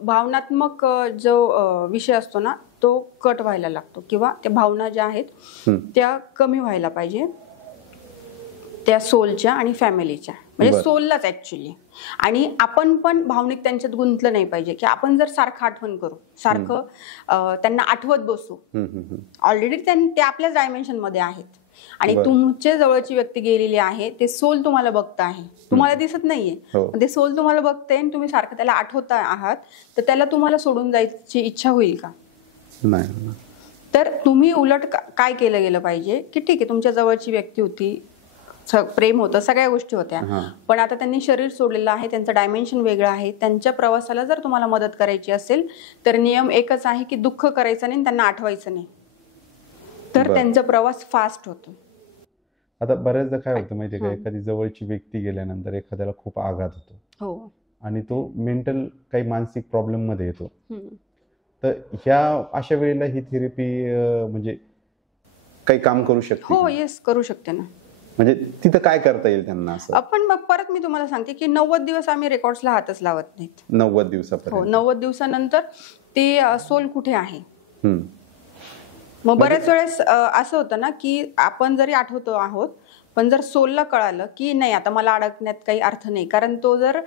भावनात्मक जो विषय असतो ना तो कट व्हायला लागतो, किंवा त्या भावना ज्या आहेत त्या कमी व्हायला पाहिजे त्या सोलच्या आणि फॅमिलीच्या, म्हणजे सोललाच ऍक्च्युली. आणि आपण पण भावनिक त्यांच्यात गुंतलं नाही पाहिजे की आपण जर सारखं आठवण करू, सारखं त्यांना आठवत बसू. ऑलरेडी ते आपल्याच डायमेन्शन मध्ये आहेत आणि तुमच्या जवळची व्यक्ती गेलेली आहे, ते सोल तुम्हाला बघत आहे, तुम्हाला दिसत नाहीये, ते सोल तुम्हाला बघते आणि तुम्ही सारखं त्याला आठवता आहात, तर त्याला तुम्हाला सोडून जायची इच्छा होईल का? नाही. तर तुम्ही उलट काय केलं गेलं पाहिजे की ठीक आहे, तुमच्या जवळची व्यक्ती होती, प्रेम होतं, सगळ्या गोष्टी होत्या, पण आता त्यांनी शरीर सोडलेलं आहे, त्यांचं डायमेन्शन वेगळं आहे. त्यांच्या प्रवासाला जर तुम्हाला मदत करायची असेल तर नियम एकच आहे की दुःख करायचं नाही, त्यांना आठवायचं नाही, तर त्यांचा प्रवास फास्ट होतो. आता बऱ्याचदा काय होतं माहितीये का, एखादी जवळची व्यक्ती गेल्यानंतर एखाद्याला खूप आघात होतो आणि तो मेंटल काही मानसिक प्रॉब्लेम मध्ये येतो. तर ह्या अशा वेळेला ही थेरपी म्हणजे काही काम करू शकते? हो, येस, करू शकते ना. म्हणजे तिथं काय करता येईल त्यांना असं? आपण मग परत मी तुम्हाला सांगते की 90 दिवस आम्ही रेकॉर्ड्सला हातच लावत नाहीत. 90 दिवसापर्यंत? हो, 90 दिवसानंतर ते सोल कुठे आहे. मग बऱ्याच वेळेस असं होतं ना की आपण जरी आठवतो आहोत, पण जर सोलला कळालं की नाही आता मला अडकण्यात काही अर्थ नाही, कारण तो जर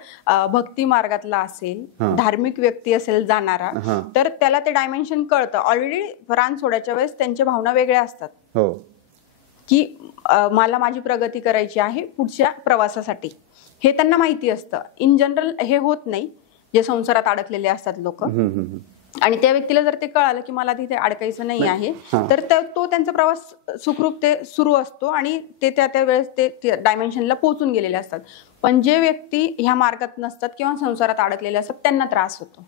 भक्ती मार्गातला असेल, धार्मिक व्यक्ती असेल जाणारा, तर त्याला ते डायमेन्शन कळतं. ऑलरेडी प्राण सोडायच्या वेळेस त्यांच्या भावना वेगळ्या असतात की मला माझी प्रगती करायची आहे पुढच्या प्रवासासाठी, हे त्यांना माहिती असतं. इन जनरल हे होत नाही जे संसारात अडकलेले असतात लोक, आणि त्या व्यक्तीला जर ते कळालं की मला तिथे अडकायचं नाही आहे, तर तो त्यांचा प्रवास सुखरूप ते सुरू असतो आणि ते त्या वेळेस ते डायमेन्शनला पोहोचून गेलेले असतात. पण जे व्यक्ती ह्या मार्गात नसतात किंवा संसारात अडकलेले असतात त्यांना त्रास होतो.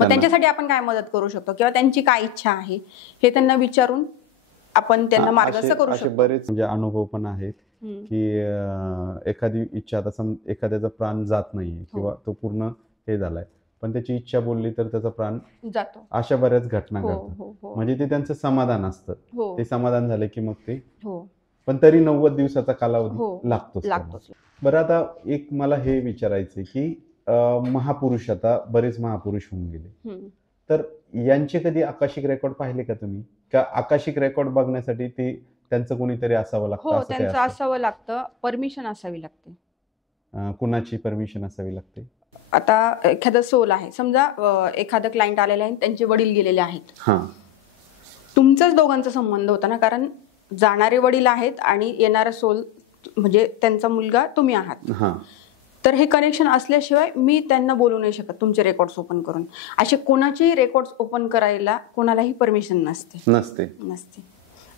मग त्यांच्यासाठी आपण काय मदत करू शकतो किंवा त्यांची काय इच्छा आहे हे त्यांना विचारून आपण त्यांना मार्गस्थ करू शकतो. बरेच म्हणजे अनुभव पण आहेत की एखादी इच्छा, आता एखाद्याचा प्राण जात नाहीये किंवा तो पूर्ण हे झालाय, पण त्याची इच्छा बोलली तर त्याचा प्राण जातो, अशा बऱ्याच घटना घडतात. म्हणजे ते त्यांचं समाधान असतं, ते समाधान झालं की मग ते, पण तरी 90 दिवसाचा कालावधी लागतोच. बरं, आता एक मला हे विचारायचंय की महापुरुष, आता बरेच महापुरुष होऊन गेले, तर यांचे कधी आकाशिक रेकॉर्ड पाहिले का तुम्ही? का आकाशिक रेकॉर्ड बघण्यासाठी ते त्यांचं कोणीतरी असावं लागतं? हो, त्यांचं असावं लागतं, परमिशन असावी लागते. कुणाची परमिशन असावी लागते? आता एखादा सोल आहे, समजा एखादं क्लायंट आलेलं आहे, त्यांचे वडील गेलेले आहेत, तुमचाच दोघांचा संबंध होता ना, कारण जाणारे वडील आहेत आणि येणारा सोल म्हणजे त्यांचा मुलगा तुम्ही आहात, तर हे कनेक्शन असल्याशिवाय मी त्यांना बोलू नाही शकत तुमचे रेकॉर्ड्स ओपन करून. असे कोणाचेही रेकॉर्ड्स ओपन करायला कोणालाही परमिशन नसते.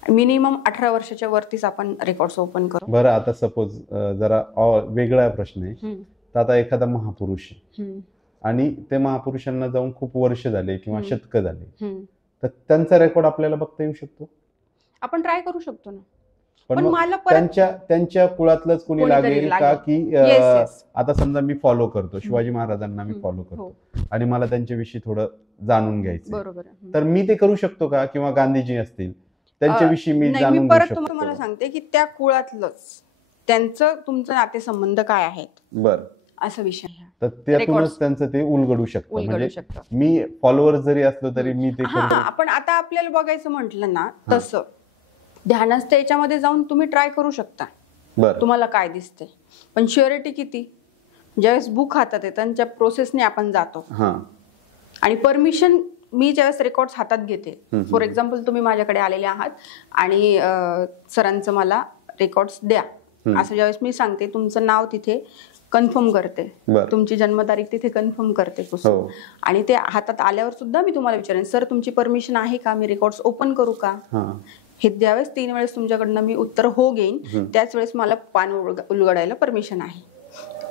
मिनिमम 18 वर्षाच्या वरतीच आपण रेकॉर्ड्स ओपन करू. बरं, आता सपोज जरा वेगळा प्रश्न आहे, तर आता एखादा महापुरुष आणि ते महापुरुषांना जाऊन खूप वर्ष झाले किंवा शतक झाले, तर त्यांचा रेकॉर्ड आपल्याला बघता येऊ शकतो? आपण ट्राय करू शकतो ना. पण मला त्यांच्या कुळातलंच कोणी लागेल का? की आता समजा मी फॉलो करतो शिवाजी महाराजांना, मी फॉलो करतो आणि मला त्यांच्याविषयी थोडं जाणून घ्यायचं, तर मी ते करू शकतो का? किंवा गांधीजी असतील त्यांच्याविषयी मी जाणून घेऊ शकतो? परत तुम्हाला सांगते की त्या कुळातलंच त्यांचं तुमचं नातेसंबंध काय आहेत, बरं, असा विषय आहे. तर त्यातूनच त्यांचं ते उलगडू शकतं. म्हणजे मी फॉलोअर जरी असलो तरी मी ते आपण आता आपल्याला बघायचं म्हटलं ना, तसं ध्यानस्थ याच्यामध्ये जाऊन तुम्ही ट्राय करू शकता, तुम्हाला काय दिसते. पण श्युरिटी किती? ज्यावेळेस बुक हातात येतं त्यांच्या प्रोसेसने आपण जातो आणि परमिशन मी ज्यावेळेस रेकॉर्ड हातात घेते, फॉर एक्झाम्पल तुम्ही माझ्याकडे आलेले आहात आणि सरांचं मला रेकॉर्ड्स द्या असं ज्यावेळेस मी सांगते, तुमचं नाव तिथे कन्फर्म करते, बरं. तुमची जन्मतारीख तिथे कन्फर्म करते कुसुम. हो. आणि ते हातात आल्यावर सुद्धा मी तुम्हाला विचारेन, सर तुमची परमिशन आहे का, मी रेकॉर्ड्स ओपन करू का. हा. हे ज्यावेळेस 3 वेळेस तुमच्याकडनं मी उत्तर हो घेईन त्याच वेळेस मला पान उलगडायला परमिशन आहे,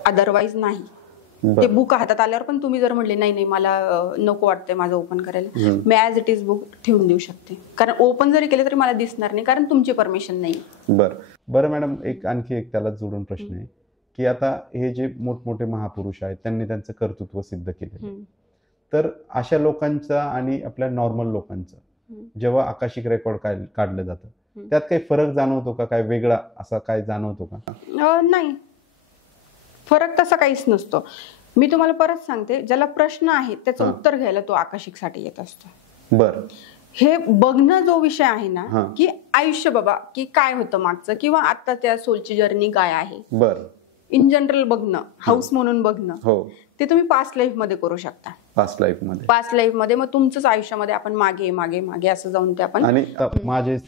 अदरवाईज नाही. ते बुक हातात आल्यावर पण तुम्ही जर म्हणले नाही मला नको वाटतंय माझं ओपन करायला, मी ऍज इट इज बुक ठेवून देऊ शकते, कारण ओपन जरी केले तरी मला दिसणार नाही, कारण तुमची परमिशन नाही. बरं मॅडम, आणखी एक त्याला जोडून प्रश्न आहे की आता हे जे मोठमोठे महापुरुष आहेत त्यांनी त्यांचं कर्तृत्व सिद्ध केलं, तर अशा लोकांचा आणि आपल्या नॉर्मल लोकांचं जेव्हा आकाशिक रेकॉर्ड काढलं जातं त्यात काही फरक जाणवतो का, काय वेगळा असा काय जाणवतो का? नाही, फरक तसा काहीच नसतो. मी तुम्हाला परत सांगते, ज्याला प्रश्न आहे त्याचं उत्तर घ्यायला तो आकाशिकसाठी येत असतो. बरं. हे बघणं जो विषय आहे ना, की आयुष्य बाबा की काय होतं मागचं, किंवा आता त्या सोलची जर्नी काय आहे, बरं, इन जनरल बघणं, हाऊस म्हणून बघणं, हो, ते तुम्ही पास्ट लाईफ मध्ये करू शकता. पास्ट लाईफ मध्ये मग तुमचंच आयुष्यामध्ये आपण मागे मागे मागे असं जाऊन ते आपण आणि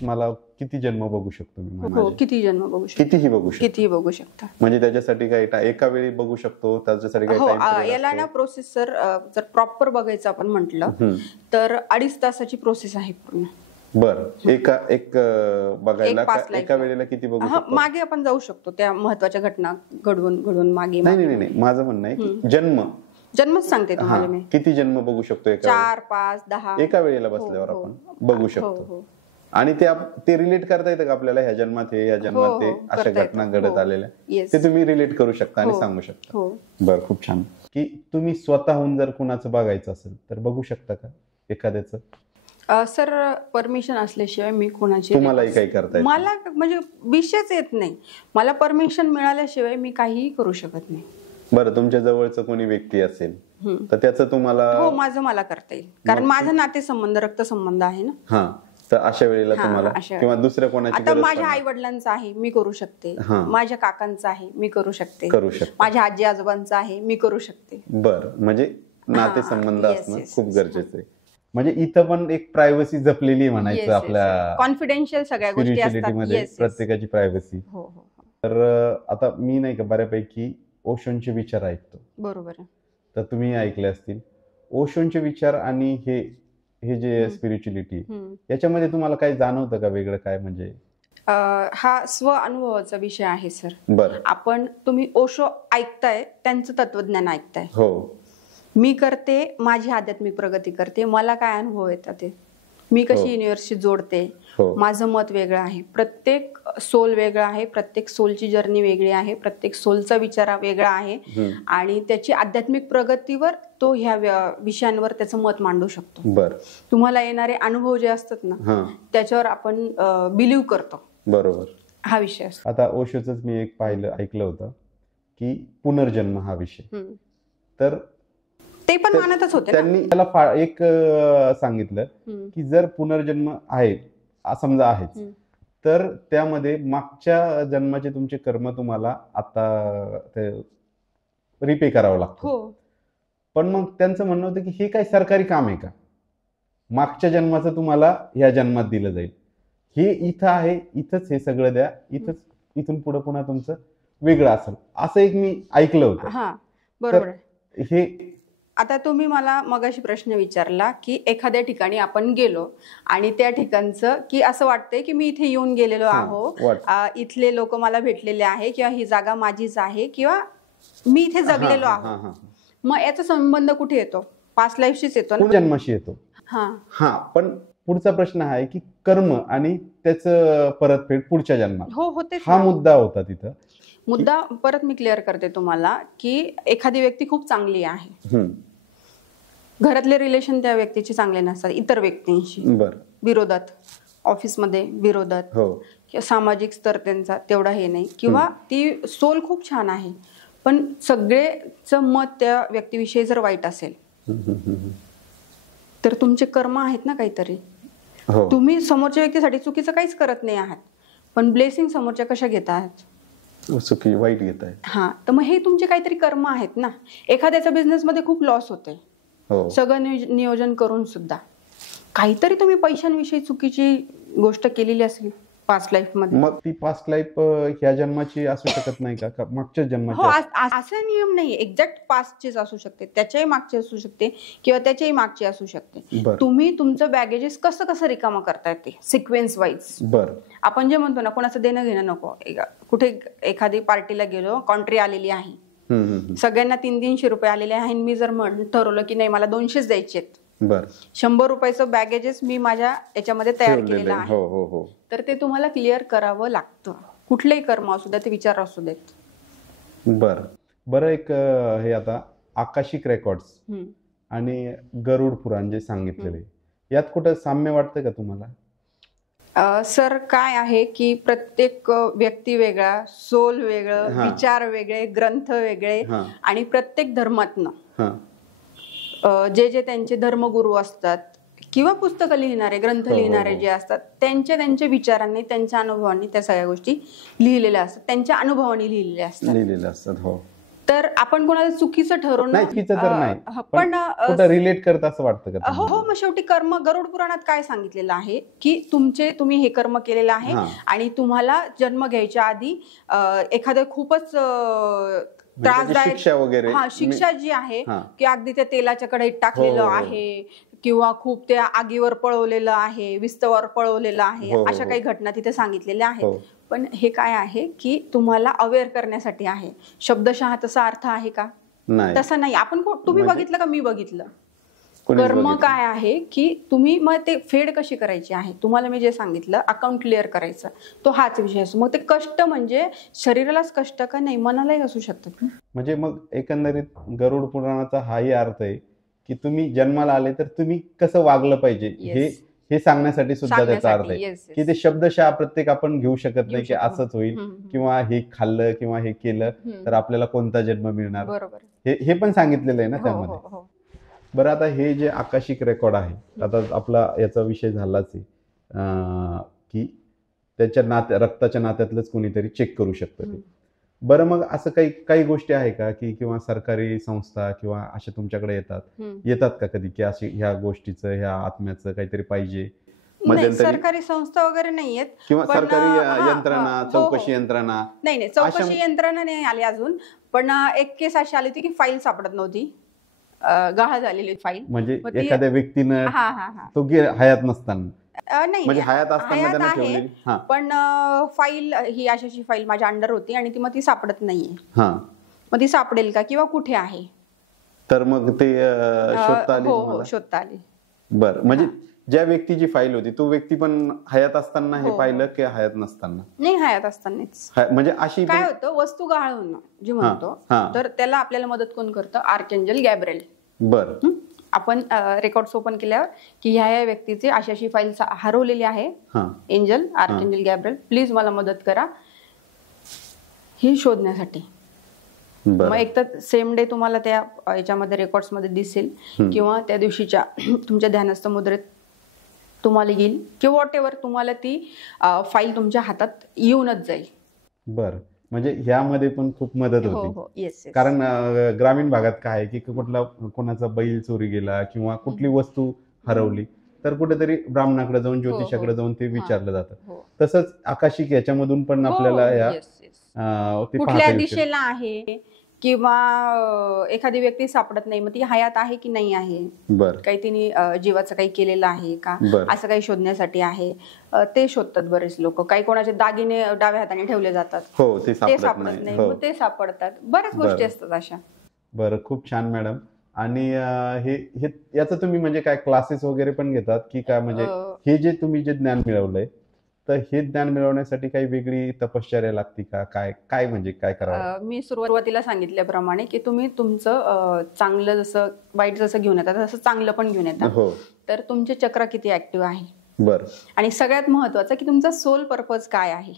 मला किती जन्म बघू शकतो मी? हो, किती जन्म बघू शकतो, कितीही बघू शकता. म्हणजे त्याच्यासाठी काही एका वेळी बघू शकतो, त्याच्यासाठी हो, याला ना प्रोसेस जर प्रॉपर बघायचं आपण म्हटलं तर 2.5 तासाची प्रोसेस आहे पूर्ण. बरं. बघायला एका वेळेला किती बघू शकतो? मागे आपण जाऊ शकतो, त्या महत्वाच्या घटना घडवून मागे. नाही, माझं म्हणणं आहे की जन्मच सांगते तुम्हाला मी. किती जन्म बघू शकतो? 4, 5, 10 एका वेळेला बसल्यावर आपण बघू शकतो. आणि ते रिलेट करता येतं का आपल्याला, ह्या जन्मात हे अशा घटना घडत आलेल्या, ते तुम्ही रिलेट करू शकता आणि सांगू शकता. बरं, खूप छान. की तुम्ही स्वतःहून जर कुणाचं बघायचं असेल तर बघू शकता का एखाद्याचं? सर, परमिशन असल्याशिवाय मी कोणाची, तुम्हालाही काही करता येत मला म्हणजे विषयच येत नाही. मला परमिशन मिळाल्याशिवाय मी काहीही करू शकत नाही. बरं, तुमच्या जवळचं कोणी व्यक्ती असेल तर त्याचं तुम्हाला? हो, माझं मला करता येईल, कारण माझं नातेसंबंध, रक्तसंबंध आहे ना. हा, तर अशा वेळेला तुम्हाला किंवा दुसऱ्या कोणाची आता माझ्या आई वडिलांचं आहे मी करू शकते, माझ्या काकांचं आहे मी करू शकते, माझ्या आजी आजोबांचं आहे मी करू शकते. बरं, म्हणजे नातेसंबंध असणं खूप गरजेचं आहे. म्हणजे इथं पण एक प्रायव्हसी जपलेली म्हणायचं, आपल्या कॉन्फिडेन्शियल सगळ्या गोष्टी असतात, प्रत्येकाची प्रायव्हसी. तर आता मी नाही का बऱ्यापैकी ओशोंचे विचार ऐकतो, बरोबर आहे, तर तुम्ही ऐकले असतील. ओशोंचे विचार आणि हे जे स्पिरिच्युअलिटी, याच्यामध्ये तुम्हाला काही जाणवतं का वेगळं काय? म्हणजे हा स्व अनुभवाचा विषय आहे सर. बरं. तुम्ही ओशो ऐकताय, त्यांचं तत्वज्ञान ऐकताय. हो. मी करते, माझी आध्यात्मिक प्रगती करते, मला काय अनुभव येतात ते, मी कशी युनिव्हर्सशी जोडते, माझं मत वेगळं आहे. प्रत्येक सोल वेगळं आहे, प्रत्येक सोलची जर्नी वेगळी आहे, प्रत्येक सोलचा विचार वेगळा आहे, आणि त्याची आध्यात्मिक प्रगतीवर तो ह्या विषयांवर त्याचं मत मांडू शकतो. बरं. तुम्हाला येणारे अनुभव जे असतात ना, त्याच्यावर आपण बिलीव्ह करतो. बरोबर, हा विषय असतो. आता ओशोच मी एक ऐकलं होतं की पुनर्जन्म हा विषय, तर ते पण मानतच होते. त्यांनी त्याला एक सांगितलं की जर पुनर्जन्म आहे, समजा आहेच, तर त्यामध्ये मागच्या जन्माचे तुमचे कर्म तुम्हाला आता रिपे करावं लागतं. पण मग त्यांचं म्हणणं होतं की हे काय सरकारी काम आहे का, मागच्या जन्माचं तुम्हाला ह्या जन्मात दिलं जाईल, हे इथं आहे, इथंच हे सगळं द्या, इथून पुढे पुन्हा तुमचं वेगळं असेल, असं एक मी ऐकलं होतं. बरोबर. हे आता तुम्ही मला मगाशी प्रश्न विचारला की एखाद्या ठिकाणी आपण गेलो आणि त्या ठिकाणचं की असं वाटतंय की मी इथे येऊन गेलेलो आहो, इथले लोक मला भेटलेले आहे, किंवा ही जागा माझीच आहे, किंवा मी इथे जगलेलो आहो. मग याचा संबंध कुठे येतो? पास्ट लाईफशीच येतो ना, जन्माशी येतो. पण पुढचा प्रश्न आहे की कर्म आणि त्याचं परतफेड पुढच्या जन्मात. होते. हा मुद्दा होता तिथं. मुद्दा परत मी क्लिअर करते तुम्हाला की एखादी व्यक्ती खूप चांगली आहे, घरातले रिलेशन त्या व्यक्तीचे चांगले नसतात, इतर व्यक्तींशी विरोधात, ऑफिसमध्ये विरोधात, किंवा सामाजिक स्तर त्यांचा तेवढा हे नाही, किंवा ती सोल खूप छान आहे पण सगळेचं मत त्या व्यक्तीविषयी जर वाईट असेल तर तुमचे कर्म आहेत ना काहीतरी. तुम्ही समोरच्या व्यक्तीसाठी चुकीचं काहीच करत नाही आहात, पण ब्लेसिंग समोरच्या कशा घेत आहात? वाईट घेत आहे. तर मग हे तुमचे काहीतरी कर्म आहेत ना. एखाद्याच्या बिझनेसमध्ये खूप लॉस होते, सगळं नियोजन करून सुद्धा काहीतरी तुम्ही पैशांविषयी चुकीची गोष्ट केलेली असेल पास्ट लाईफ मध्ये. मग ती पास्ट लाईफ ह्या जन्माची असू शकत नाही का मागच्या हो, जन्माची? असा नियम नाही. एक्झॅक्ट पास्टचीच असू शकते, त्याच्याही मागची असू शकते किंवा त्याच्याही मागची असू शकते. तुम्ही तुमचं बॅगेजेस कसं कसं रिकामं करताय ते सिक्वेन्स वाईज. आपण जे म्हणतो ना, कोणाचं देणं घेणं नको. कुठे एखादी पार्टीला गेलो, कॉन्ट्री आलेली आहे, सगळ्यांना 300-300 रुपये आलेले आहे, मी जर ठरवलं की नाही मला 200च द्यायचे आहेत, 100 रुपयाचं बॅगेजेस मी माझ्या याच्यामध्ये तयार केलेलं आहे, तर ते तुम्हाला क्लिअर करावं लागतं. कुठलेही कर्म असू द्या, ते विचार असू देत. बरं एक हे आता आकाशिक रेकॉर्ड्स आणि गरुड पुराण जे सांगितलेले, यात कुठं साम्य वाटतं का तुम्हाला? सर काय आहे की प्रत्येक व्यक्ती वेगळा, सोल वेगळं, विचार वेगळे, ग्रंथ वेगळे, आणि प्रत्येक धर्मातनं जे जे त्यांचे धर्मगुरू असतात किंवा पुस्तकं लिहिणारे, ग्रंथ लिहिणारे जे असतात, त्यांच्या विचारांनी, त्यांच्या अनुभवांनी त्या सगळ्या गोष्टी लिहिलेल्या असतात, त्यांच्या अनुभवांनी लिहिलेल्या असतात. हो. तर आपण कोणाला चुकीचं ठरवून पण रिलेट करत असं वाटतं का? हो, मग शेवटी कर्म गरुड पुराणात काय सांगितलेलं आहे की तुम्ही हे कर्म केलेलं आहे आणि तुम्हाला जन्म घ्यायच्या आधी एखादं खूपच त्रासदायक शिक्षा जी आहे की अगदी त्या तेलाच्या कढईत टाकलेलं आहे किंवा खूप त्या आगीवर पळवलेलं आहे, विस्तवावर पळवलेलं आहे, अशा काही घटना तिथे सांगितलेल्या आहेत. पण हे काय आहे की तुम्हाला अवेअर करण्यासाठी आहे. शब्दशः तसा अर्थ आहे का? तसा नाही. तुम्ही बघितलं का? मी बघितलं. कर्म काय आहे की तुम्ही मग ते फेड कशी करायची आहे, तुम्हाला मी जे सांगितलं, अकाउंट क्लिअर करायचं, तो हाच विषय असतो. मग ते कष्ट म्हणजे शरीरालाच कष्ट का नाही, मनालाही असू शकतात. म्हणजे मग एकंदरीत गरुड पुराणाचा हाही अर्थ आहे की तुम्ही जन्माला आले तर तुम्ही कसं वागलं पाहिजे हे सांगण्यासाठी सुद्धा त्याचा अर्थ आहे. की ते शब्दशः प्रत्येक आपण घेऊ शकत नाही की असंच होईल किंवा हे खाल्लं किंवा हे केलं तर आपल्याला कोणता जन्म मिळणार, हे पण सांगितलेलं आहे ना त्यामध्ये. बरं, आता हे जे आकाशिक रेकॉर्ड आहे, आता आपला याचा विषय झालाच आहे की त्याच्या रक्ताच्या नात्यातलंच कोणीतरी चेक करू शकतं ते. बरं, मग असं काही गोष्टी आहे का की किंवा सरकारी संस्था किंवा अशा तुमच्याकडे येतात का कधी की अशी ह्या गोष्टीचं, ह्या आत्म्याचं काहीतरी पाहिजे? सरकारी संस्था वगैरे नाहीयेत किंवा सरकारी यंत्रणा, चौकशी यंत्रणा? नाही, चौकशी यंत्रणा नाही आली अजून. पण एक केस अशी आली होती की फाईल सापडत नव्हती, गहाळ झालेली फाईल. म्हणजे एखाद्या व्यक्तीनं तो हयात नसताना, नाही हयात आहे, पण फाईल ही अशाची फाईल माझ्या अंडर होती आणि ती सापडत नाहीये. मग ती सापडेल का किंवा कुठे आहे, तर मग ते शोधता आली. बरं, म्हणजे ज्या व्यक्तीची फाईल होती तो व्यक्ती पण हयात असताना हे पाहिलं की हयात नसताना? नाही, हयात असतानाच. म्हणजे अशी काय होतं, वस्तू गहाळ होणं जे म्हणतो, तर त्याला आपल्याला मदत कोण करतं? Archangel Gabriel. बरं, आपण रेकॉर्ड्स ओपन केल्यावर की ह्या व्यक्तीचे अशी फाईल हरवलेली आहे, एंजल आर्कएंजल गॅब्रिएल, प्लीज मला मदत करा ही शोधण्यासाठी. मग एक तर सेम डे तुम्हाला त्या याच्यामध्ये रेकॉर्ड्स मध्ये दिसेल किंवा त्या दिवशीच्या तुमच्या ध्यानस्थ मुद्रेत तुम्हाला येईल किंवा वॉट एव्हर, तुम्हाला ती फाईल तुमच्या हातात येऊनच जाईल. बरं, म्हणजे ह्यामध्ये पण खूप मदत होती. कारण ग्रामीण भागात काय आहे की कोणाचा बैल चोरी गेला किंवा कुठली वस्तू हरवली तर कुठेतरी ब्राह्मणाकडे जाऊन, ज्योतिषाकडे जाऊन ते विचारलं जातं. तसंच आकाशिक याच्यामधून पण आपल्याला कुठल्या दिशेला आहे किंवा एखादी व्यक्ती सापडत नाही, मग ती हयात आहे की नाही आहे, काही तिने जीवाचं काही केलेलं आहे का, असं काही शोधण्यासाठी आहे. ते शोधतात बरेच लोक. काही कोणाचे दागिने डाव्या हाताने ठेवले जातात, ते सापडत नाही, मग ते सापडतात. बऱ्याच गोष्टी असतात अशा. बरं, खूप छान मॅडम. आणि हे याचं तुम्ही म्हणजे काय क्लासेस वगैरे पण घेतात की काय? म्हणजे हे जे तुम्ही ज्ञान मिळवलंय, तर हे ज्ञान मिळवण्यासाठी काही वेगळी तपश्चर्या लागते का? काय म्हणजे काय करावं? मी सुरुवातीला सांगितल्याप्रमाणे की तुम्ही तुमचं चांगलं जसं वाईट जसं घेऊन येतात तसं चांगलं पण घेऊन येतात. तर तुमचे चक्र किती ऍक्टिव्ह आहे, बरं, आणि सगळ्यात महत्वाचं की तुमचा सोल पर्पज काय आहे,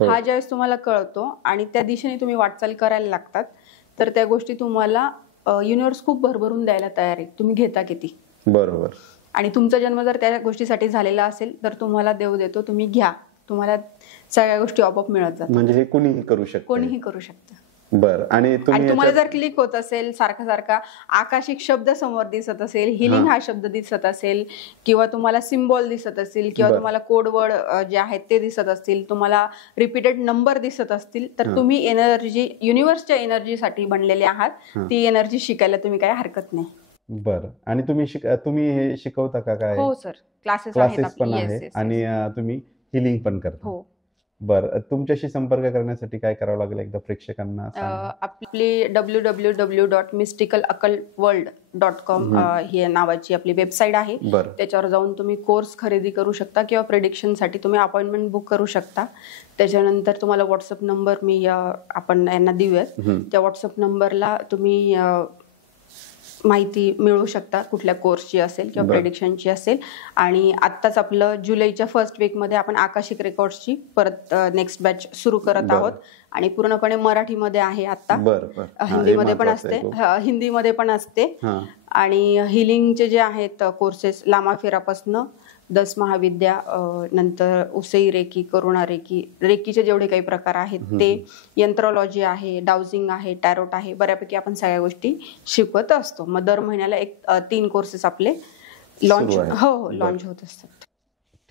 हा ज्यावेळेस तुम्हाला कळतो आणि त्या दिशेने तुम्ही वाटचाल करायला लागतात, तर त्या गोष्टी तुम्हाला युनिव्हर्स खूप भरभरून द्यायला तयार आहे. तुम्ही घेता किती. बरोबर. आणि तुमचा जन्म जर त्या गोष्टीसाठी झालेला असेल तर तुम्हाला देव देतो, तुम्ही घ्या, तुम्हाला सगळ्या गोष्टी आपोआप मिळत जातात. म्हणजे हे कोणीही करू शकतं. कोणीही करू शकतं. बरं. आणि तुम्हाला जर क्लिक होत असेल सारखा आकाशिक शब्द समोर दिसत असेल, हिलिंग हा शब्द दिसत असेल, किंवा तुम्हाला सिम्बॉल दिसत असतील, किंवा तुम्हाला कोड वर्ड जे आहेत ते दिसत असतील, तुम्हाला रिपीटेड नंबर दिसत असतील, तर तुम्ही एनर्जी, युनिव्हर्सच्या एनर्जीसाठी बनलेले आहात. ती एनर्जी शिकायला तुम्ही काही हरकत नाही. बरं. आणि तुम्ही हे शिकवता का काय? हो सर, क्लासेस पण आहे आणि तुम्ही हिलिंग पण करता. हो. बरं. तुमच्याशी संपर्क करण्यासाठी काय करावं लागेल एकदा प्रेक्षकांना सांगा. आपली www.mysticaloccult.com ही नावाची आपली वेबसाईट आहे. त्याच्यावर जाऊन तुम्ही कोर्स खरेदी करू शकता किंवा प्रेडिक्शनसाठी तुम्ही अपॉइंटमेंट बुक करू शकता. त्याच्यानंतर तुम्हाला व्हॉट्सअप नंबर आपण यांना देऊयात. त्या व्हॉट्सअप नंबरला तुम्ही माहिती मिळवू शकता, कुठल्या कोर्सची असेल किंवा प्रेडिक्शनची असेल. आणि आत्ताच आपलं जुलैच्या फर्स्ट वीकमध्ये आपण आकाशिक रेकॉर्ड्सची परत नेक्स्ट बॅच सुरू करत आहोत आणि पूर्णपणे मराठीमध्ये आहे आता. हिंदीमध्ये पण असते. आणि हिलिंगचे जे आहेत कोर्सेस, लामाफेरापासनं 10 महाविद्या, नंतर उसई रेकी, करुणा रेकी, रेकीचे जेवढे काही प्रकार आहेत ते, यंत्रॉलॉजी आहे, डाउजिंग आहे, टॅरोट आहे, बऱ्यापैकी आपण सगळ्या गोष्टी शिकवत असतो. मग दर महिन्याला 3 कोर्सेस आपले लॉन्च होत असतात.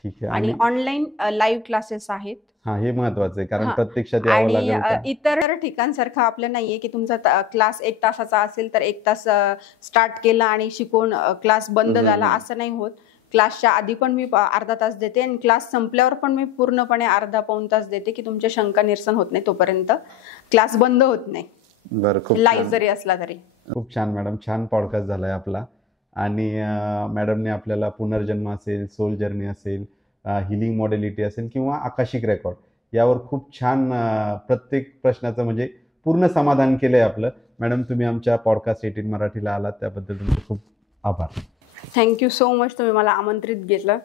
ठीक आहे. आणि ऑनलाईन लाईव्ह क्लासेस आहेत. हे महत्वाचं आहे, कारण प्रत्यक्षात यावं लागेल. आणि इतर ठिकाणसारखं आपलं नाहीये की तुमचा क्लास 1 तासाचा असेल तर 1 तास स्टार्ट केला आणि शिकवून क्लास बंद झाला, असं नाही होत. क्लासच्या आधी पण मी अर्धा तास देते आणि क्लास संपल्यावर पण मी पूर्णपणे अर्धा-पाऊण तास देते की तुमच्या शंका निरसन होत नाही, तोपर्यंत क्लास बंद होत नाही. लाईव्ह जरी असला तरी. खूप छान मॅडम, छान पॉडकास्ट झालाय आपला. आणि मॅडमने आपल्याला पुनर्जन्म असेल, सोल जर्नी असेल, हिलिंग मॉडेलिटी असेल किंवा आकाशिक रेकॉर्ड यावर खूप छान प्रत्येक प्रश्नाचं म्हणजे पूर्ण समाधान केलंय आपलं. मॅडम, तुम्ही आमच्या पॉडकास्ट 18 मराठीला आलात त्याबद्दल तुमचे खूप आभार. Thank you so much. तुम्ही मला आमंत्रित केलं.